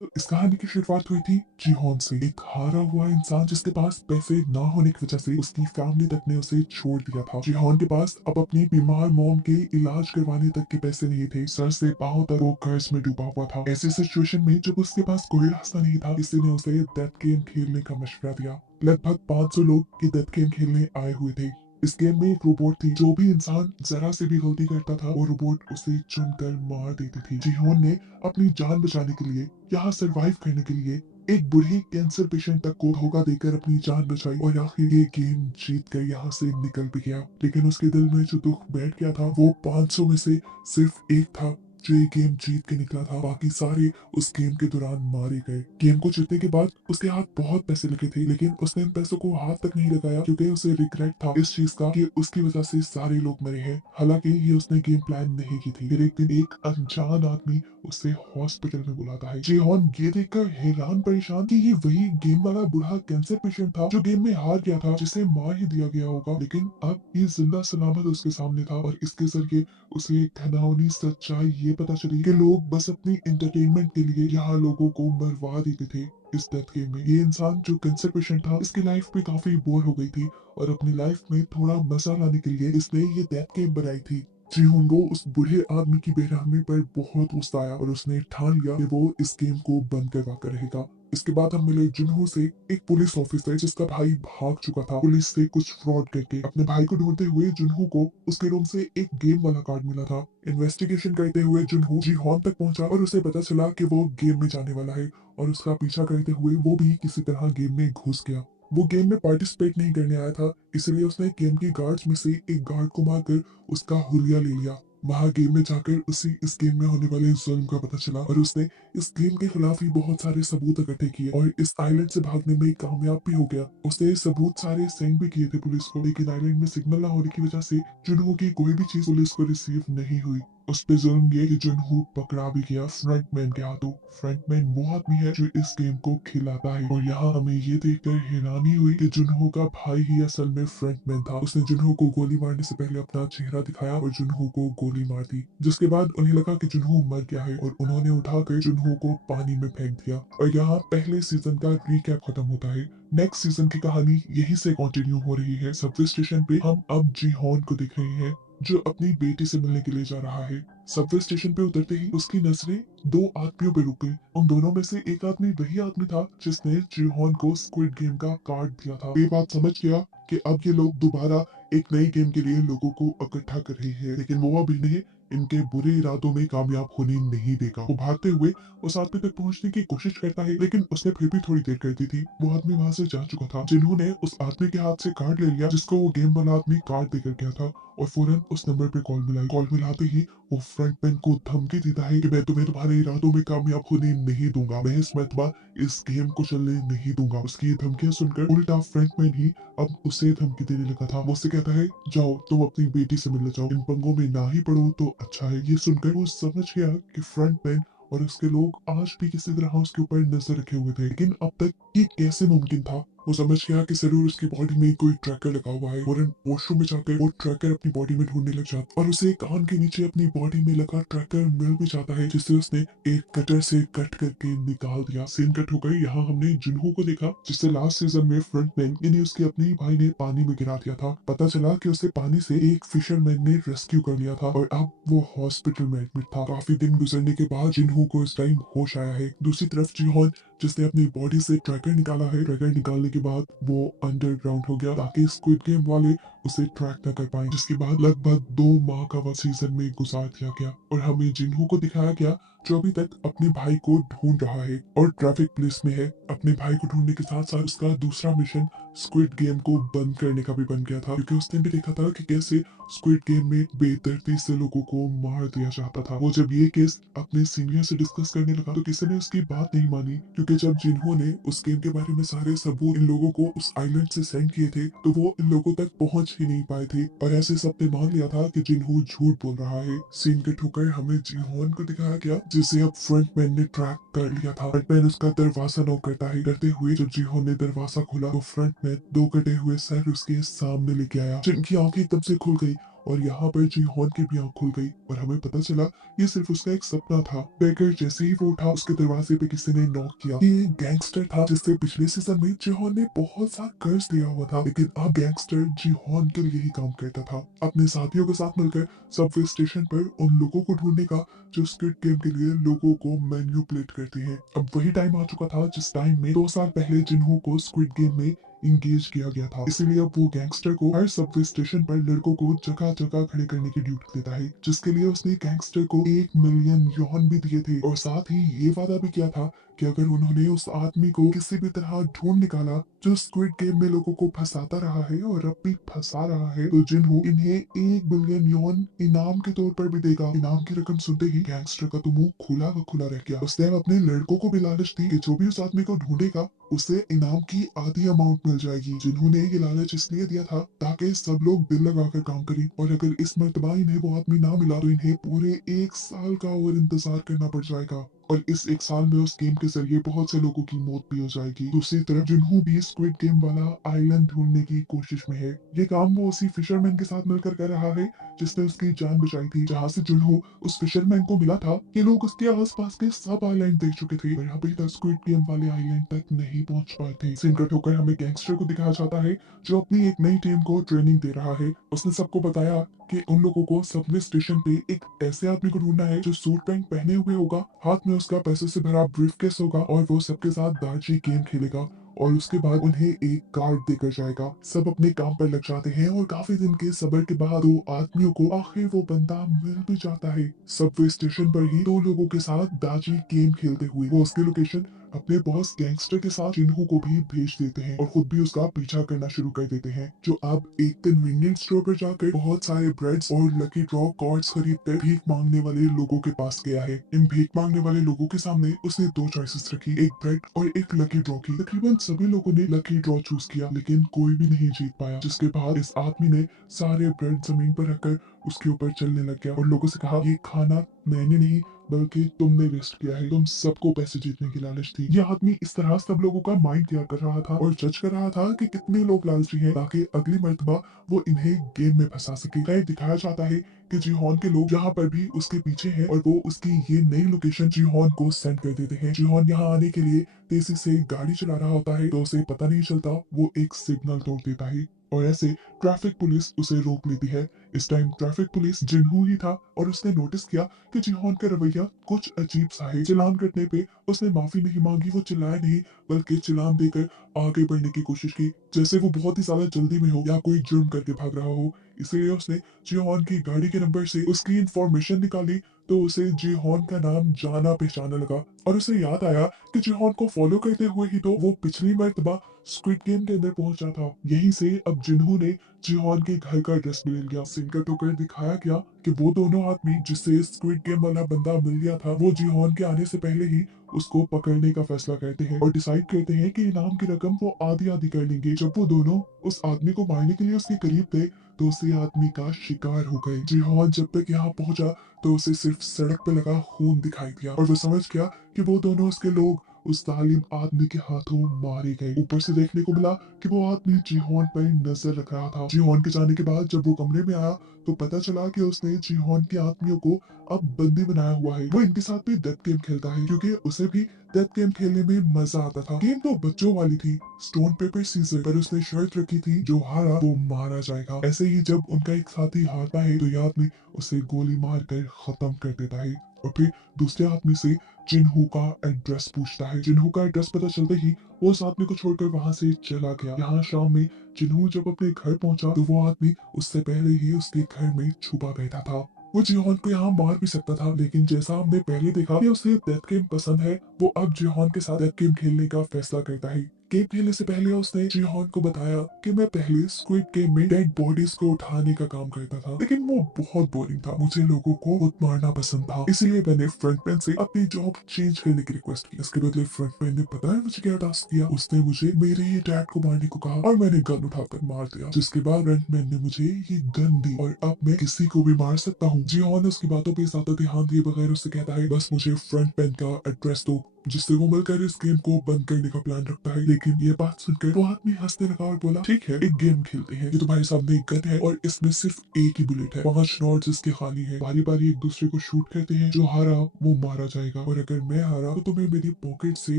तो इस कहानी की शुरुआत हुई थी जीहोन से, एक हारा हुआ इंसान जिसके पास पैसे ना होने की वजह से उसकी फैमिली तक ने उसे छोड़ दिया था। जीहोन के पास अब अपनी बीमार मॉम के इलाज करवाने तक के पैसे नहीं थे। सर से पांव तक वो कर्ज में डूबा हुआ था। ऐसी सिचुएशन में जब उसके पास कोई रास्ता नहीं था, किसी ने उसे डेथ गेम खेलने का मशवरा दिया। लगभग 500 लोग ये डेथ गेम खेलने आए हुए थे। इस गेम में एक रोबोट थी, जो भी इंसान जरा से भी गलती करता था वो रोबोट उसे चुनकर मार देती थी। जिहोन ने अपनी जान बचाने के लिए, यहाँ सरवाइव करने के लिए, एक बूढ़ी कैंसर पेशेंट तक को धोखा देकर अपनी जान बचाई और आखिर ये गेम जीत कर यहाँ से निकल भी गया। लेकिन उसके दिल में जो दुख बैठ गया था वो 500 में से सिर्फ एक था जो ये गेम जीत के निकला था। बाकी सारे उस गेम के दौरान मारे गए। गेम को जीतने के बाद उसके हाथ बहुत पैसे लगे थे, लेकिन उसने इन पैसों को हाथ तक नहीं लगाया क्योंकि उसे रिग्रेट था इस चीज का कि उसकी वजह से सारे लोग मरे हैं। हालांकि ये उसने गेम प्लान नहीं की थी। फिर एक दिन एक अनजान आदमी उसे हॉस्पिटल में बुलाता है। जेहॉन ये देखकर हैरान परेशान कि ये वही गेम वाला बूढ़ा कैंसर पेशेंट था जो गेम में हार गया था, जिसे मार ही दिया गया होगा। लेकिन अब ये जिंदा सलामत उसके सामने था और इसके जरिए उसे एक घिनौनी सच्चाई ये पता चली कि लोग बस अपनी एंटरटेनमेंट के लिए यहाँ लोगों को मरवा देते थे। इस डेथ गेम में ये इंसान जो कैंसर पेशेंट था, इसकी लाइफ भी काफी बोर हो गई थी और अपनी लाइफ में थोड़ा मजा लाने के लिए इसने ये डेथ गेम बनाई थी। जीहोन को उस बूढ़े आदमी की बेरहमी पर बहुत गुस्सा आया और उसने ठान लिया कि वो इस गेम को बंद करवा कर रहेगा। इसके बाद हम मिले जुनहो से, एक पुलिस ऑफिसर जिसका भाई भाग चुका था पुलिस से कुछ फ्रॉड करके। अपने भाई को ढूंढते हुए जुनहो को उसके रूम से एक गेम वाला कार्ड मिला था। इन्वेस्टिगेशन करते हुए जुनहो जीहोन तक पहुंचा और उसे पता चला कि वो गेम में जाने वाला है और उसका पीछा करते हुए वो भी किसी तरह गेम में घुस गया। वो गेम में पार्टिसिपेट नहीं करने आया था, इसलिए उसने गेम के गार्ड्स में से एक गार्ड को मारकर उसका हुलिया ले लिया। वहां गेम में जाकर उसे इस गेम में होने वाले जुल्म का पता चला और उसने इस गेम के खिलाफ ही बहुत सारे सबूत इकट्ठे किए और इस आइलैंड से भागने में कामयाब भी हो गया। उसने ये सबूत सारे सेंड भी किए थे पुलिस को, लेकिन आइलैंड में सिग्नल ना होने की वजह से जुनहो की कोई भी चीज पुलिस को रिसीव नहीं हुई। उस पे जुल्म ये कि जुनहो पकड़ा भी गया फ्रंटमैन के हाथों। फ्रंटमैन वो आदमी है जो इस गेम को खिलाता है और यहाँ हमें ये देखकर हैरानी हुई कि जुनहो का भाई ही असल में फ्रंटमैन था। उसने जुनहो को गोली मारने से पहले अपना चेहरा दिखाया और जुनहो को गोली मार दी, जिसके बाद उन्हें लगा कि जुनहो मर गया है और उन्होंने उठाकर जुनहो को पानी में फेंक दिया। और यहाँ पहले सीजन का रिकैप खत्म होता है। नेक्स्ट सीजन की कहानी यहीं से कंटिन्यू हो रही है। सबवे स्टेशन पे हम अब जीहोन को देख रहे हैं जो अपनी बेटी से मिलने के लिए जा रहा है। सबवे स्टेशन पे उतरते ही उसकी नजरें दो आदमियों पे रुक गई। उन दोनों में से एक आदमी वही आदमी था जिसने जीहोन को स्क्विड गेम का कार्ड दिया था। ये बात समझ गया कि अब ये लोग दोबारा एक नई गेम के लिए लोगों को इकट्ठा कर रहे हैं, लेकिन वो अभी नहीं इनके बुरे इरादों में कामयाब होने नहीं देगा। वो भागते हुए उस आदमी तक पहुंचने की कोशिश करता है, लेकिन उसने फिर भी थोड़ी देर कर दी थी। वो आदमी वहां से जा चुका था। जिन्होंने उस आदमी के हाथ से कार्ड ले लिया जिसको वो गेम वाला आदमी कार्ड देकर गया था और फौरन उस नंबर पे कॉल मिलाई। कॉल मिलाते ही वो फ्रंटमैन को धमकी देता है कि मैं तुम्हें तुम्हारे इरादों में कामयाब होने नहीं दूंगा, मैं इस मरतबा इस गेम को चलने नहीं दूंगा। उसकी ये धमकियां सुनकर उल्टा फ्रंटमैन ही अब उसे धमकी देने लगा था। वो उससे कहता है जाओ तुम अपनी बेटी से मिलने जाओ, इन पंगों में ना ही पड़ो तो अच्छा है। ये सुनकर वो समझ गया कि फ्रंटमैन और उसके लोग आज भी किसी तरह उसके ऊपर नजर रखे हुए थे, लेकिन अब तक ये कैसे मुमकिन था। वो समझ गया कि जरूर उसकी बॉडी में कोई ट्रैकर लगा हुआ है। फौरन वॉशरूम में जाकर वो ट्रैकर अपनी बॉडी में ढूंढने लग जाता और उसे कान के नीचे अपनी बॉडी में लगा ट्रैकर मिल भी जाता है, जिसे उसने एक कटर से कट करके निकाल दिया। सीन कट हो गई। यहाँ हमने जुनहो को देखा जिससे लास्ट सीजन में फ्रंटमैन यानी उसके अपने ही भाई ने पानी में गिरा दिया था। पता चला कि उसे पानी से एक फिशरमैन ने रेस्क्यू कर लिया था और अब वो हॉस्पिटल में एडमिट था। काफी दिन गुजरने के बाद जिन्हो को इस टाइम होश आया है। दूसरी तरफ जीहोन जिसने अपनी बॉडी से ट्रैकर निकाला है, ट्रैकर निकालने के बाद वो अंडरग्राउंड हो गया ताकि स्क्विड गेम वाले उसे ट्रैक न कर पाए, जिसके बाद लगभग 2 माह का वक्त सीजन में गुजार दिया गया और हमें जिन्हो को दिखाया गया जो अभी तक अपने भाई को ढूंढ रहा है और ट्रैफिक पुलिस में है। अपने भाई को ढूंढने के साथ साथ उसका दूसरा मिशन स्क्विड गेम को बंद करने का भी बन गया था, क्योंकि उसने भी देखा था कि कैसे स्क्विड गेम में बेदर्दी से लोगों को मार दिया जाता था। वो जब ये केस अपने सीनियर से डिस्कस करने लगा तो किसी ने उसकी बात नहीं मानी, क्योंकि जब जिन्हों ने उस गेम के बारे में सारे सबूत इन लोगों को उस आइलैंड से सेंड किए थे तो वो इन लोगों तक पहुंच ही नहीं पाए थे और ऐसे सबने मान लिया था कि जिन्हो झूठ बोल रहा है। सीन कट होकर हमें जिहोन को दिखाया गया जिसे अब फ्रंटमैन ने ट्रैक कर लिया था। फ्रंटमैन उसका दरवाजा नॉक करता है। करते हुए जब जिहोन ने दरवाजा खोला तो फ्रंटमैन 2 कटे हुए सर उसके सामने लेके आया, जिनकी आंखें एकदम से खुल गई और यहाँ पर जीहॉन की भी आंख खुल गई और हमें पता चला ये सिर्फ उसका एक सपना था। बेकर जैसे ही वो उठा उसके दरवाजे पे किसी ने नॉक किया। ये गैंगस्टर था जिससे पिछले सीजन में जीहॉन ने बहुत सा कर्ज लिया हुआ था, लेकिन अब गैंगस्टर जीहॉन के लिए ही काम करता था। अपने साथियों के साथ मिलकर सबवे स्टेशन पर उन लोगों को ढूंढने का जो स्क्विड गेम के लिए लोगों को मैन्युपुलेट करते हैं। अब वही टाइम आ चुका था जिस टाइम में 2 साल पहले जिन्हों को स्क्विड गेम में इंगेज किया गया था। इसीलिए अब वो गैंगस्टर को हर सबवे स्टेशन पर लड़कों को जगह जगह खड़े करने की ड्यूटी देता है, जिसके लिए उसने गैंगस्टर को 1 मिलियन यौन भी दिए थे और साथ ही ये वादा भी किया था कि अगर उन्होंने उस आदमी को किसी भी तरह ढूंढ निकाला जो स्क्विड गेम में लोगों को फंसाता रहा है और अब भी फंसा रहा है, तो जिन्हों इन्हें 1 बिलियन यौन इनाम के तौर पर भी देगा। इनाम की रकम सुनते ही गैंगस्टर का तो मुंह खुला का खुला रह गया। उसने अपने लड़कों को भी लालच दी कि जो भी उस आदमी को ढूंढेगा उसे इनाम की आधी अमाउंट मिल जाएगी। जिन्होंने ये लालच इसलिए दिया था ताकि सब लोग दिल लगाकर काम करें और अगर इस मर्तबा इन्हें वो आदमी ना मिला तो इन्हें पूरे 1 साल का और इंतजार करना पड़ जाएगा और इस 1 साल में उस गेम के जरिए बहुत से लोगों की मौत भी हो जाएगी। दूसरी तरफ जिन्हों भी स्क्विड गेम वाला आइलैंड ढूंढने की कोशिश में है। ये काम वो उसी फिशरमैन के साथ मिलकर कर रहा है जिसने उसकी जान बचाई थी। जहाँ से जिन्हों उस फिशरमैन को मिला था ये लोग उसके आसपास के सब आइलैंड देख चुके थे और अभी तक स्क्विड गेम वाले आइलैंड तक नहीं पहुंच पाए थे। सिंकट होकर हमें गैंगस्टर को दिखाया जाता है जो अपनी एक नई टीम को ट्रेनिंग दे रहा है। उसने सबको बताया कि उन लोगों को सबवे स्टेशन पे एक ऐसे आदमी को ढूंढना है जो सूट पैंट पहने हुए होगा, हाथ में उसका पैसे से भरा ब्रीफकेस होगा और वो सबके साथ दार्जी गेम खेलेगा और उसके बाद उन्हें एक कार्ड देकर जाएगा। सब अपने काम पर लग जाते हैं और काफी दिन के सब्र के बाद 2 आदमियों को आखिर वो बंदा मिल भी जाता है। सबवे स्टेशन पर ही 2 लोगों के साथ दार्जी गेम खेलते हुए वो उसकी लोकेशन अपने बॉस गैंगस्टर के साथ जिन्हों को भी भेज देते हैं और खुद भी उसका पीछा करना शुरू कर देते हैं, जो अब एक कन्वीनियंस स्टोर पर जाकर बहुत सारे ब्रेड्स और लकी ड्रॉ कार्ड्स खरीद कर भीख मांगने वाले लोगों के पास गया है। इन भीख मांगने वाले लोगों के सामने उसने 2 चॉइसेस रखी, एक ब्रेड और एक लकी ड्रॉ की। तकरीबन सभी लोगों ने लकी ड्रॉ चूज किया लेकिन कोई भी नहीं जीत पाया, जिसके बाद इस आदमी ने सारे ब्रेड जमीन पर रखकर उसके ऊपर चलने लग गया और लोगों से कहा ये खाना मैंने नहीं बल्कि तुमने वेस्ट किया है, तुम सबको पैसे जीतने की लालच थी। यह आदमी इस तरह सब लोगों का माइंड क्लियर कर रहा था और जज कर रहा था कि कितने लोग लालची हैं ताकि अगली मर्तबा वो इन्हें गेम में फंसा सके। खैर दिखाया जाता है कि जीहॉन के लोग यहाँ पर भी उसके पीछे हैं और वो उसकी ये नई लोकेशन जीहॉन को सेंड कर देते हैं। जीहॉन यहाँ आने के लिए तेजी से गाड़ी चला रहा होता है तो उसे पता नहीं चलता वो एक सिग्नल तोड़ देता है और ऐसे ट्रैफिक पुलिस उसे रोक लेती है। इस टाइम ट्रैफिक पुलिस जिन्हों ही था और उसने नोटिस किया कि जीहॉन का रवैया कुछ अजीब सा है। चालान कटने पे उसने माफी नहीं मांगी, वो चिल्लाया नहीं बल्कि चालान देकर आगे बढ़ने की कोशिश की जैसे वो बहुत ही ज्यादा जल्दी में हो या कोई जुर्म करके भाग रहा हो। इसलिए उसने जीहॉन की गाड़ी के नंबर से उसकी इंफॉर्मेशन निकाली तो उसे जीहॉन का नाम जाना पहचाना लगा और उसे याद आया कि जीहॉन को फॉलो करते हुए ही तो वो पिछली मर्तबा स्क्विड गेम के अंदर पहुंचा था। यहीं से अब जिन्हों ने जीहॉन के घर का एड्रेस भी ले लिया। सिंकट होकर दिखाया गया कि वो दोनों आदमी जिससे स्क्विड गेम वाला बंदा मिल गया था वो जीहॉन के आने से पहले ही उसको पकड़ने का फैसला करते हैं और डिसाइड करते हैं कि इनाम की रकम वो आधी आधी कर लेंगे। जब वो दोनों उस आदमी को मारने के लिए उसके करीब थे तो उसी आदमी का शिकार हो गए। जीहॉन जब तक यहाँ पहुंचा तो उसे सिर्फ सड़क पे लगा खून दिखाई दिया और वो समझ गया कि वो दोनों उसके लोग उस जालिम आदमी के हाथों मारे गए। ऊपर से देखने को मिला कि वो आदमी जीहॉन पर नजर रख रहा था। जीहॉन के जाने के बाद जब वो कमरे में आया तो पता चला कि उसने जीहॉन के आदमियों को अब बंदी बनाया हुआ है। वो इनके साथ भी डेथ गेम खेलता है क्योंकि उसे भी डेथ गेम खेलने में मजा आता था। गेम तो बच्चों वाली थी, स्टोन पेपर सीजर, पर उसने शर्त रखी थी जो हारा वो मारा जाएगा। ऐसे ही जब उनका एक साथी हारता है तो यह आदमी उसे गोली मार कर खत्म कर देता है और फिर दूसरे आदमी से जिन्हों का एड्रेस पूछता है। जिन्हों का एड्रेस पता चलते ही वो उस आदमी को छोड़कर वहां से चला गया। यहाँ शाम में जिन्हों जब अपने घर पहुंचा तो वो आदमी उससे पहले ही उसके घर में छुपा बैठा था। वो जिहॉन को यहाँ मार भी सकता था लेकिन जैसा हमने पहले देखा कि उसे डेथ गेम पसंद है, वो अब जिहॉन के साथ डेथ गेम खेलने का फैसला करता है। गेम खेलने से पहले उसने जिहॉन को बताया कि मैं पहले स्क्विड गेम में डेड बॉडीज को उठाने का काम करता था लेकिन वो बहुत बोरिंग था, मुझे लोगों को खुद मारना पसंद था, इसलिए मैंने फ्रंटमैन से अपनी जॉब चेंज करने की रिक्वेस्ट की। इसके बदले फ्रंटमैन ने पता है मुझे क्या टास्क दिया, उसने मुझे मेरे ही डैड को मारने को कहा और मैंने गन उठाकर मार दिया, जिसके बाद फ्रंटमैन ने मुझे ये गन दी और अब मैं किसी को भी मार सकता हूँ। जिहॉन उसकी बातों पे ज्यादा ध्यान दिए बगैर उससे कहता है बस मुझे फ्रंटमैन का एड्रेस दो जिससे वो मिलकर इस गेम को बंद करने का प्लान रखता है। लेकिन ये बात सुनकर वो आदमी हंसने लगा और बोला, ठीक है, एक गेम खेलते हैं। ये तुम्हारे सामने एक गन है और इसमें सिर्फ एक ही बुलेट है, 5 नॉट्स इसके खाली है। बारी बारी एक दूसरे को शूट करते हैं, जो हारा वो मारा जाएगा और अगर मैं हारा तो तुम्हें मेरी पॉकेट से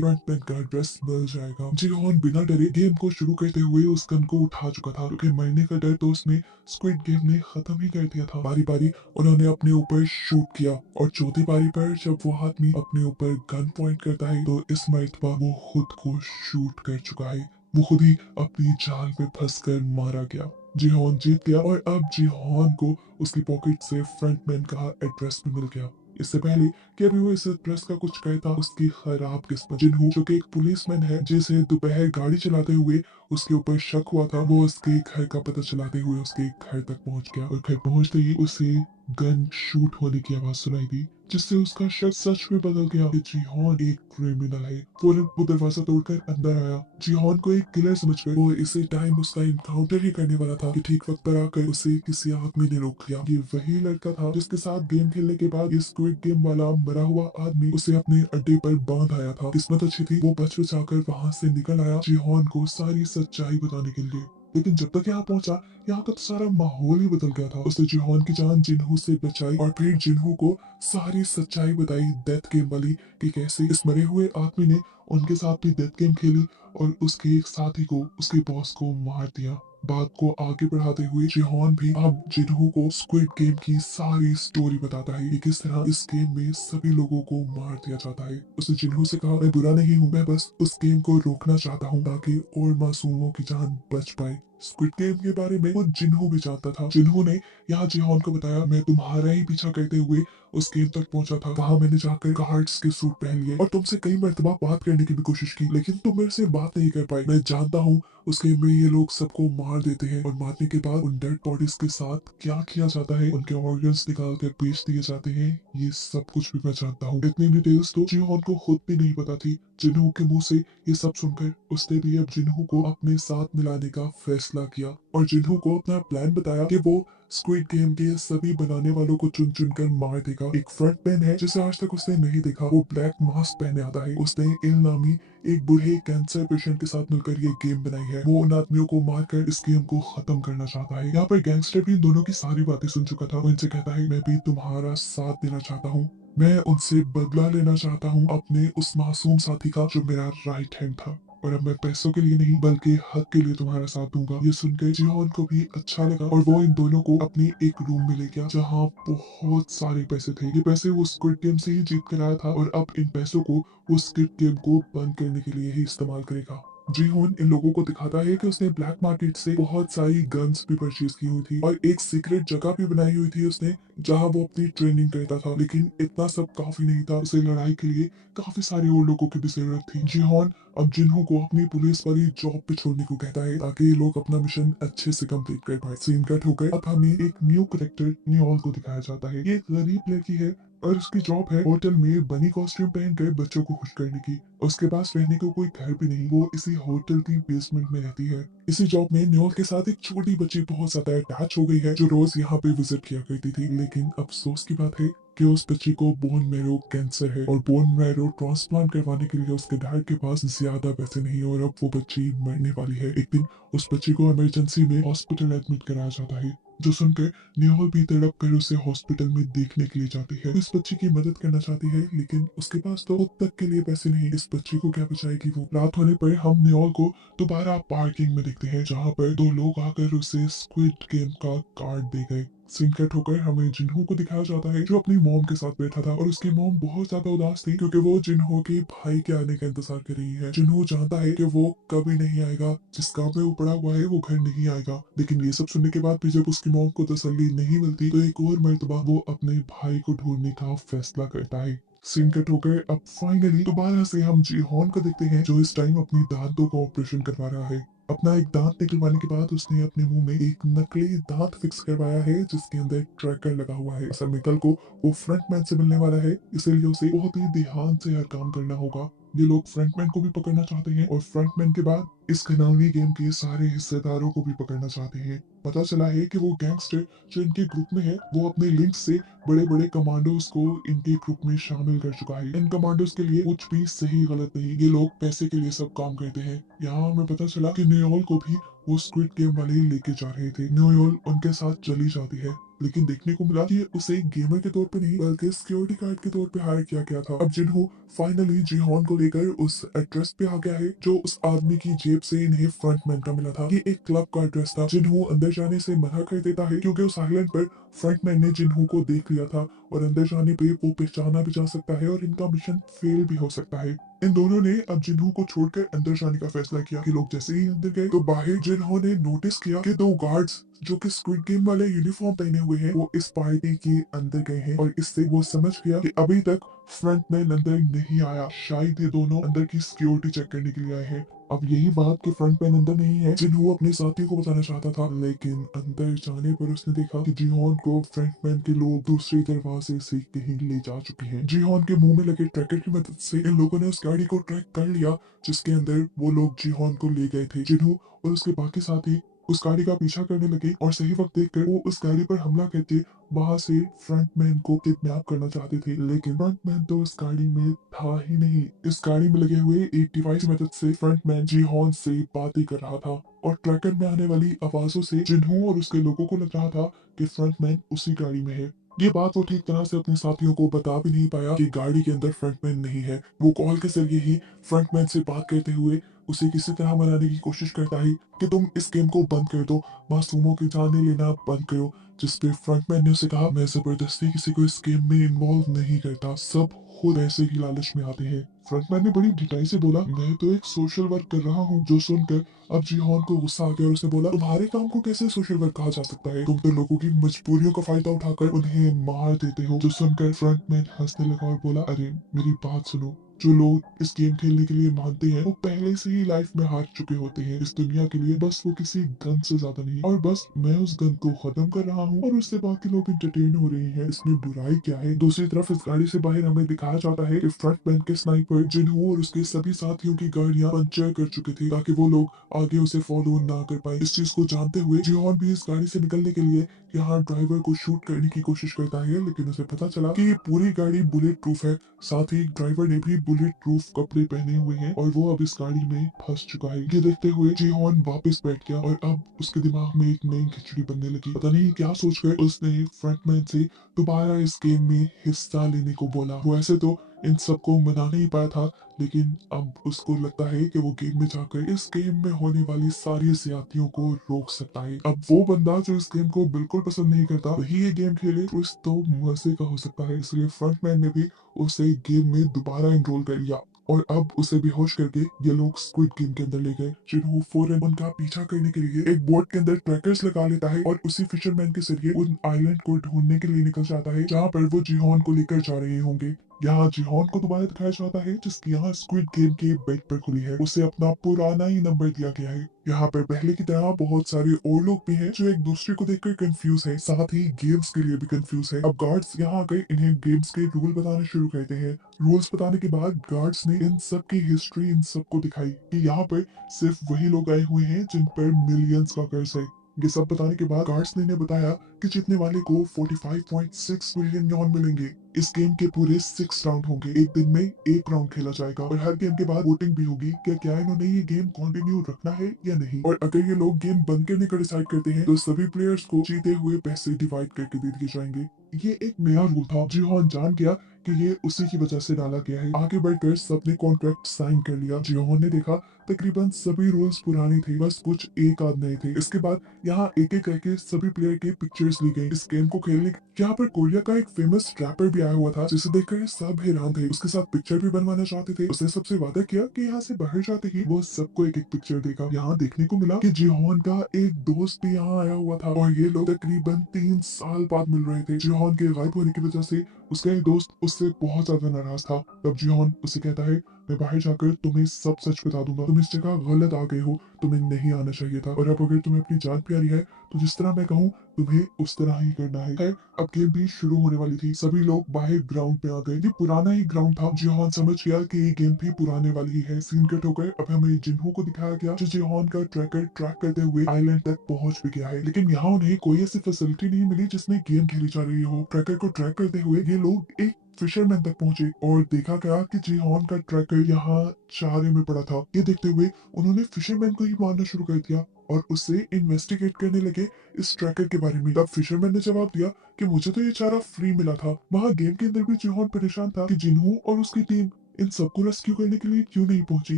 फ्रंटमैन का एड्रेस मिल जाएगा। जिहोन बिना डरे गेम को शुरू करते हुए उस गन को उठा चुका था, क्योंकि मरने का डर तो उसने स्क्विड गेम ने खत्म ही कर दिया था। बारी बारी उन्होंने अपने ऊपर शूट किया और चौथी बारी पर जब वो आदमी अपने ऊपर गन पॉइंट करता है तो इस मर्तबा वो खुद को शूट कर चुका है। वो खुद ही अपनी जाल में फंसकर मारा गया। जिहोन जीत गया और अब जिहोन को उसकी पॉकेट से फ्रंटमैन का एड्रेस भी मिल गया। इससे पहले कि अभी वो इस एड्रेस का कुछ कहता, उसकी खराब किस्मत जिन्हू जो कि एक पुलिसमैन है जिसे दोपहर गाड़ी चलाते हुए उसके ऊपर शक हुआ था, वो उसके घर का पता चलाते हुए उसके घर तक पहुंच गया और घर पहुंचते ही उसे गन शूट होने की आवाज सुनाई दी, जिससे उसका शक सच में बदल गया कि जिहोन एक क्रिमिनल है। फौरन वो दरवाजा तोड़कर अंदर आया। जिहोन को एक किलर समझकर वो इसी टाइम उसका इनकाउंटर ही करने वाला था कि ठीक वक्त पर आकर उसे किसी आदमी ने रोक लिया। ये वही लड़का था जिसके साथ गेम खेलने के बाद ये स्क्विड गेम वाला मरा हुआ आदमी उसे अपने अड्डे पर बांध आया था। किस्मत अच्छी थी, वो बच बचाकर वहां से निकल आया जिहोन को सारी सच्चाई बताने के लिए। लेकिन जब तक यहाँ पहुंचा, यहाँ का तो सारा माहौल ही बदल गया था। उसने जिहोन की जान जिन्हू से बचाई और फिर जिन्हू को सारी सच्चाई बताई डेथ गेम वाली, कि कैसे इस मरे हुए आदमी ने उनके साथ भी डेथ गेम खेली और उसके एक साथी को, उसके बॉस को मार दिया। बात को आगे बढ़ाते हुए जिहोन भी अब जिन्हू को स्क्विड गेम की सारी स्टोरी बताता है कि किस तरह इस गेम में सभी लोगों को मार दिया जाता है। उसने जिन्हू से कहा, मैं बुरा नहीं हूँ, मैं बस उस गेम को रोकना चाहता हूँ ताकि और मासूमों की जान बच पाए। स्क्विड गेम के बारे में वो जिन्हू भी जानता था। जिन्हू ने यहाँ जिहोन को बताया, मैं तुम्हारा ही पीछा करते हुए उस गेम तक पहुंचा था। वहां मैंने जाकर गार्ड्स के सूट पहन लिए और तुमसे कई मर्तबा बात करने की भी कोशिश की, लेकिन तुम मेरे से बात नहीं कर पाई। मैं जानता हूँ उस गेम में ये लोग सबको मार देते हैं और मारने के बाद उन डेड बॉडीज के साथ क्या किया जाता है, उनके ऑर्गन्स निकाल कर बेच दिए जाते हैं, ये सब कुछ भी मैं जानता हूँ। इतनी डिटेल्स तो जिहोन को खुद भी नहीं पता थी। जिन्हू के मुंह से ये सब सुनकर उसने भी अब जिन्हू को अपने साथ मिलाने का फैसला किया और जिन्हू को अपना प्लान बताया कि वो स्क्विड गेम के सभी बनाने वालों को चुन चुन कर मार देगा। एक फ्रंटमैन है जिसे आज तक उसने नहीं देखा, वो ब्लैक मास्क पहने आता है। उसने इल नामी एक बूढ़े कैंसर पेशेंट के साथ मिलकर ये गेम बनाई है। वो उन आदमियों को मारकर इस गेम को खत्म करना चाहता है। यहाँ पर गैंगस्टर भी इन दोनों की सारी बातें सुन चुका था। वो इनसे कहता है, मैं भी तुम्हारा साथ देना चाहता हूँ, मैं उनसे बदला लेना चाहता हूँ अपने उस मासूम साथी का जो मेरा राइट हैंड था, और अब मैं पैसों के लिए नहीं बल्कि हक के लिए तुम्हारा साथ दूंगा। ये सुनकर जिहोन को भी अच्छा लगा और वो इन दोनों को अपने एक रूम में ले गया जहाँ बहुत सारे पैसे थे। ये पैसे वो स्क्विड गेम से ही जीत कर आया था और अब इन पैसों को वो स्क्विड गेम को बंद करने के लिए ही इस्तेमाल करेगा। जिहोन इन लोगों को दिखाता है कि उसने ब्लैक मार्केट से बहुत सारी गन्स भी परचेज की हुई थी और एक सीक्रेट जगह भी बनाई हुई थी उसने, जहां वो अपनी ट्रेनिंग करता था। लेकिन इतना सब काफी नहीं था, उसे लड़ाई के लिए काफी सारे और लोगों की भी जरूरत थी। जिहोन अब जिन्हू को अपनी पुलिस वाली जॉब पे छोड़ने को कहता है ताकि ये लोग अपना मिशन अच्छे से कंप्लीट कर पाए। सीन कट होकर अब हमें एक न्यू करेक्टर न्योल को दिखाया जाता है। ये एक गरीब लड़की है और उसकी जॉब है होटल में बनी कॉस्ट्यूम पहनकर बच्चों को खुश करने की। उसके पास रहने को कोई घर भी नहीं, वो इसी होटल की बेसमेंट में रहती है। इसी जॉब में न्योल के साथ एक छोटी बच्ची बहुत ज्यादा अटैच हो गई है जो रोज यहाँ पे विजिट किया करती थी। लेकिन अफसोस की बात है कि उस बच्ची को बोन मैरो कैंसर है और बोन मैरो ट्रांसप्लांट करवाने के लिए उसके डैड के पास ज्यादा पैसे नहीं और अब वो बच्ची मरने वाली है। एक दिन उस बच्ची को इमरजेंसी में हॉस्पिटल एडमिट कराया जाता है, जो सुनकर न्योल भी तड़प कर उसे हॉस्पिटल में देखने के लिए जाती है। इस बच्ची की मदद करना चाहती है लेकिन उसके पास तो खुद तक के लिए पैसे नहीं। इस बच्ची को क्या बचाएगी वो। रात होने पर हम न्योल को दोबारा पार्किंग में देखते हैं जहाँ पर दो लोग आकर उसे स्क्विड गेम का कार्ड दे गए। सीन कट होकर हमें जिन्हू को दिखाया जाता है जो अपनी मॉम के साथ बैठा था और उसकी मॉम बहुत ज्यादा उदास थी क्योंकि वो जिन्हू के भाई के आने का इंतजार कर रही है। जिन्हू जानता है कि वो कभी नहीं आएगा, जिस काम में वो पड़ा हुआ है वो घर नहीं आएगा। लेकिन ये सब सुनने के बाद भी जब उसकी मॉम को तसल्ली नहीं मिलती तो एक और मर्तबा वो अपने भाई को ढूंढने का फैसला करता है। सीन कट होकर अब फाइनली दोबारा से हम जिहोन को देखते हैं जो इस टाइम अपनी दांतों का ऑपरेशन करवा रहा है। अपना एक दांत निकलवाने के बाद उसने अपने मुंह में एक नकली दांत फिक्स करवाया है जिसके अंदर ट्रैकर लगा हुआ है। असल में कल को वो फ्रंटमैन से मिलने वाला है, इसलिए उसे बहुत ही ध्यान से हर काम करना होगा ये लोग फ्रंटमैन को भी पकड़ना चाहते हैं और फ्रंटमैन के बाद इस घिनौनी गेम के सारे हिस्सेदारों को भी पकड़ना चाहते हैं। पता चला है कि वो गैंगस्टर जो इनके ग्रुप में है वो अपने लिंक से बड़े बड़े कमांडोज को इनके ग्रुप में शामिल कर चुका है। इन कमांडोज के लिए कुछ भी सही गलत नहीं, ये लोग पैसे के लिए सब काम करते हैं। यहाँ हमें पता चला कि न्योल को भी वो स्क्विड गेम वाले लेके जा रहे थे। न्योल उनके साथ चली जाती है, लेकिन देखने को मिला कि उसे एक गेमर के तौर पे नहीं बल्कि सिक्योरिटी गार्ड के तौर पे हायर किया गया था। अब जिन्हों फाइनली जिहोन को लेकर उस एड्रेस पे आ गया है जो उस आदमी की जेब से इन्हें फ्रंटमैन का मिला था। ये एक क्लब का एड्रेस था। जिन्हों अंदर जाने से मना कर देता है क्योंकि उस आइलैंड पर फ्रंटमैन ने जिन्हों को देख लिया था और अंदर जाने पे वो पहचाना भी जा सकता है और इनका मिशन फेल भी हो सकता है। इन दोनों ने अब जिन्हों को छोड़कर अंदर जाने का फैसला किया कि लोग जैसे ही अंदर गए तो बाहर जिन्हों ने नोटिस किया कि दो गार्ड्स जो कि स्क्विड गेम वाले यूनिफॉर्म पहने हुए हैं वो इस पार्टी के अंदर गए हैं और इससे वो समझ गया कि अभी तक फ्रंटमैन अंदर नहीं आया। शायद ये दोनों अंदर की सिक्योरिटी चेक करने के लिए आए हैं। अब यही बात कि फ्रंटमैन अंदर नहीं है जिन्हों अपने साथियों को बताना चाहता था, लेकिन अंदर जाने पर उसने देखा कि जिहोन को फ्रंटमैन के लोग दूसरे दरवाजे से कहीं ले जा चुके हैं। जिहोन के मुंह में लगे ट्रैकर की मदद से इन लोगों ने उस गाड़ी को ट्रैक कर लिया जिसके अंदर वो लोग जिहोन को ले गए थे। जिन्हों और उसके बाकी साथी उस गाड़ी का पीछा करने लगे और सही वक्त देखकर वो उस गाड़ी पर हमला करके वहां से फ्रंटमैन को किडनैप करना चाहते थे, लेकिन फ्रंटमैन तो उस गाड़ी में था ही नहीं। इस गाड़ी में लगे हुए एक डिवाइस की मदद से फ्रंटमैन जिहोन से बातें कर रहा था और ट्रैकर में आने वाली आवाजों से जिन्हों और उसके लोगों को लग रहा था कि फ्रंटमैन उसी गाड़ी में है। ये बात वो ठीक तरह से अपने साथियों को बता भी नहीं पाया कि गाड़ी के अंदर फ्रंटमैन नहीं है। वो कॉल के जरिए ही फ्रंटमैन से बात करते हुए उसे किसी तरह मनाने की कोशिश करता है कि तुम इस गेम को बंद कर दो, मासूमों की जानें लेना बंद करो। जिस पे फ्रंटमैन ने उसे कहा, मैं जबरदस्ती किसी को इस गेम में इन्वॉल्व नहीं करता, सब खुद ऐसे ही लालच में आते हैं। फ्रंटमैन ने बड़ी ढिठाई से बोला, मैं तो एक सोशल वर्क कर रहा हूँ। जो सुनकर अब जिहोन को गुस्सा आ गया और उसने बोला, तुम्हारे काम को कैसे सोशल वर्क कहा जा सकता है? तुम तो लोगों की मजबूरियों का फायदा उठाकर उन्हें मार देते हो। जो सुनकर फ्रंटमैन हंसने लगा और बोला, अरे मेरी बात सुनो, जो लोग इस गेम खेलने के लिए मानते हैं वो पहले से ही लाइफ में हार चुके होते हैं इस दुनिया के लिए, बस वो किसी गन से ज्यादा नहीं। और बस मैं उस गन को खत्म कर रहा हूँ और उससे बाकी लोग इंटरटेन हो रहे हैं, इसमें बुराई क्या है? दूसरी तरफ इस गाड़ी से बाहर हमें दिखाया जाता है कि फ्रंटमैन के स्नाइपर जिन्हों और उसके सभी साथियों की गाड़ियां पंचर कर चुके थे ताकि वो लोग आगे उसे फॉलो ना कर पाए। इस चीज को जानते हुए जिहोन भी इस गाड़ी से निकलने के लिए यहाँ ड्राइवर को शूट करने की कोशिश करता है, लेकिन उसे पता चला कि ये पूरी गाड़ी बुलेट प्रूफ है। साथ ही ड्राइवर ने भी बुलेट प्रूफ कपड़े पहने हुए हैं और वो अब इस गाड़ी में फंस चुका है। ये देखते हुए जिहोन वापस बैठ गया और अब उसके दिमाग में एक नई खिचड़ी बनने लगी। पता नहीं क्या सोचकर उसने फ्रंटमैन से दोबारा इस गेम में हिस्सा लेने को बोला। वो ऐसे तो इन सबको मना नहीं पाया था, लेकिन अब उसको लगता है कि वो गेम में जाकर इस गेम में होने वाली सारी ज्यादतियों को रोक सकता है। अब वो बंदा जो इस गेम को बिल्कुल पसंद नहीं करता वही ये गेम खेले तो इस तो मजे का हो सकता है। इसलिए फ्रंटमैन ने भी उसे गेम में दोबारा एनरोल कर लिया और अब उसे बेहोश करके ये लोग स्क्विड गेम के अंदर ले गए। जिन्हों फौरन उनका पीछा करने के लिए एक बोट के अंदर ट्रैकर्स लगा लेता है और उसी फिशरमैन के जरिए उन आइलैंड को ढूंढने के लिए निकल जाता है जहाँ पर वो जिहोन को लेकर जा रहे होंगे। यहाँ जिहोन को दोबारा दिखाया जाता है जिसकी यहाँ स्क्विड गेम के बेड पर खुली है। उसे अपना पुराना ही नंबर दिया गया है। यहाँ पर पहले की तरह बहुत सारे और लोग भी हैं जो एक दूसरे को देखकर कंफ्यूज है, साथ ही गेम्स के लिए भी कंफ्यूज है। अब गार्ड्स यहाँ आकर इन्हें गेम्स के रूल बताने शुरू करते हैं। रूल्स बताने के बाद गार्ड्स ने इन सब की हिस्ट्री इन सबको दिखाई कि यहाँ पर सिर्फ वही लोग आए हुए हैं जिन पर मिलियंस का कर्ज है। ये सब बताने के बाद गार्ड्स ने इन्हें बताया कि जीतने वाले को 45.6 मिलियन यॉन मिलेंगे। इस गेम के पूरे 6 राउंड होंगे, एक दिन में एक राउंड खेला जाएगा और हर गेम के बाद वोटिंग भी होगी कि क्या इन्होंने ये गेम कंटिन्यू रखना है या नहीं। और अगर ये लोग गेम बंद करने का डिसाइड करते हैं तो सभी प्लेयर्स को जीते हुए पैसे डिवाइड करके दे दिए जाएंगे। ये एक नया रूल था। जिहोन जान गया कि ये उसी की वजह से डाला गया है। आगे बढ़कर सबने कॉन्ट्रैक्ट साइन कर लिया। जिहोन ने देखा तकरीबन सभी रूल्स पुराने थे, बस कुछ एक आध नए थे। इसके बाद यहाँ एक एक करके सभी प्लेयर की पिक्चर्स ली गई। इस गेम को खेलने यहाँ पर कोरिया का एक फेमस रैपर भी आया हुआ था जिसे देखकर सब हैरान थे। उसके साथ पिक्चर भी बनवाना चाहते थे। उसने सबसे वादा किया कि यहाँ से बाहर जाते ही वो सबको एक एक पिक्चर देगा। यहाँ देखने को मिला कि जिहोन का एक दोस्त भी यहाँ आया हुआ था और ये लोग तकरीबन 3 साल बाद मिल रहे थे। जिहोन के गायब होने की वजह से उसका एक दोस्त उससे बहुत ज्यादा नाराज था। तब जिहोन उसे कहता है, मैं बाहर जाकर तुम्हें सब सच बता दूंगा। तुम इस जगह गलत आ गए हो, तुम्हें नहीं आना चाहिए था और अब अगर तुम्हें अपनी जान प्यारी है तो जिस तरह मैं कहूँ तुम्हें उस तरह ही करना है। खैर अब गेम भी शुरू होने वाली थी, सभी लोग बाहर ग्राउंड पे आ गए। ये पुराना ही ग्राउंड था। जिहान समझ गया कि ये गेम भी पुराने वाली ही है। सीन कट हो गए। अब हमें जिन्हो को दिखाया गया जो जिहान का ट्रैकर ट्रैक करते हुए आइलैंड तक पहुंच भी गया है, लेकिन यहाँ उन्हें कोई ऐसी फैसिलिटी नहीं मिली जिसमें गेम खेली जा रही हो। ट्रैकर को ट्रैक करते हुए ये लोग एक फिशरमैन तक पहुंचे और देखा गया कि जिहान का ट्रैकर यहाँ चारे में पड़ा था। ये देखते हुए उन्होंने फिशरमैन को ही मारना शुरू कर दिया और उससे इन्वेस्टिगेट करने लगे इस ट्रैकर के बारे में। तब फिशरमैन ने जवाब दिया कि मुझे तो ये चारा फ्री मिला था। वहाँ गेम के अंदर भी जिहोन परेशान था कि जिन्हो और उसकी टीम इन सबको रेस्क्यू करने के लिए क्यों नहीं पहुंची।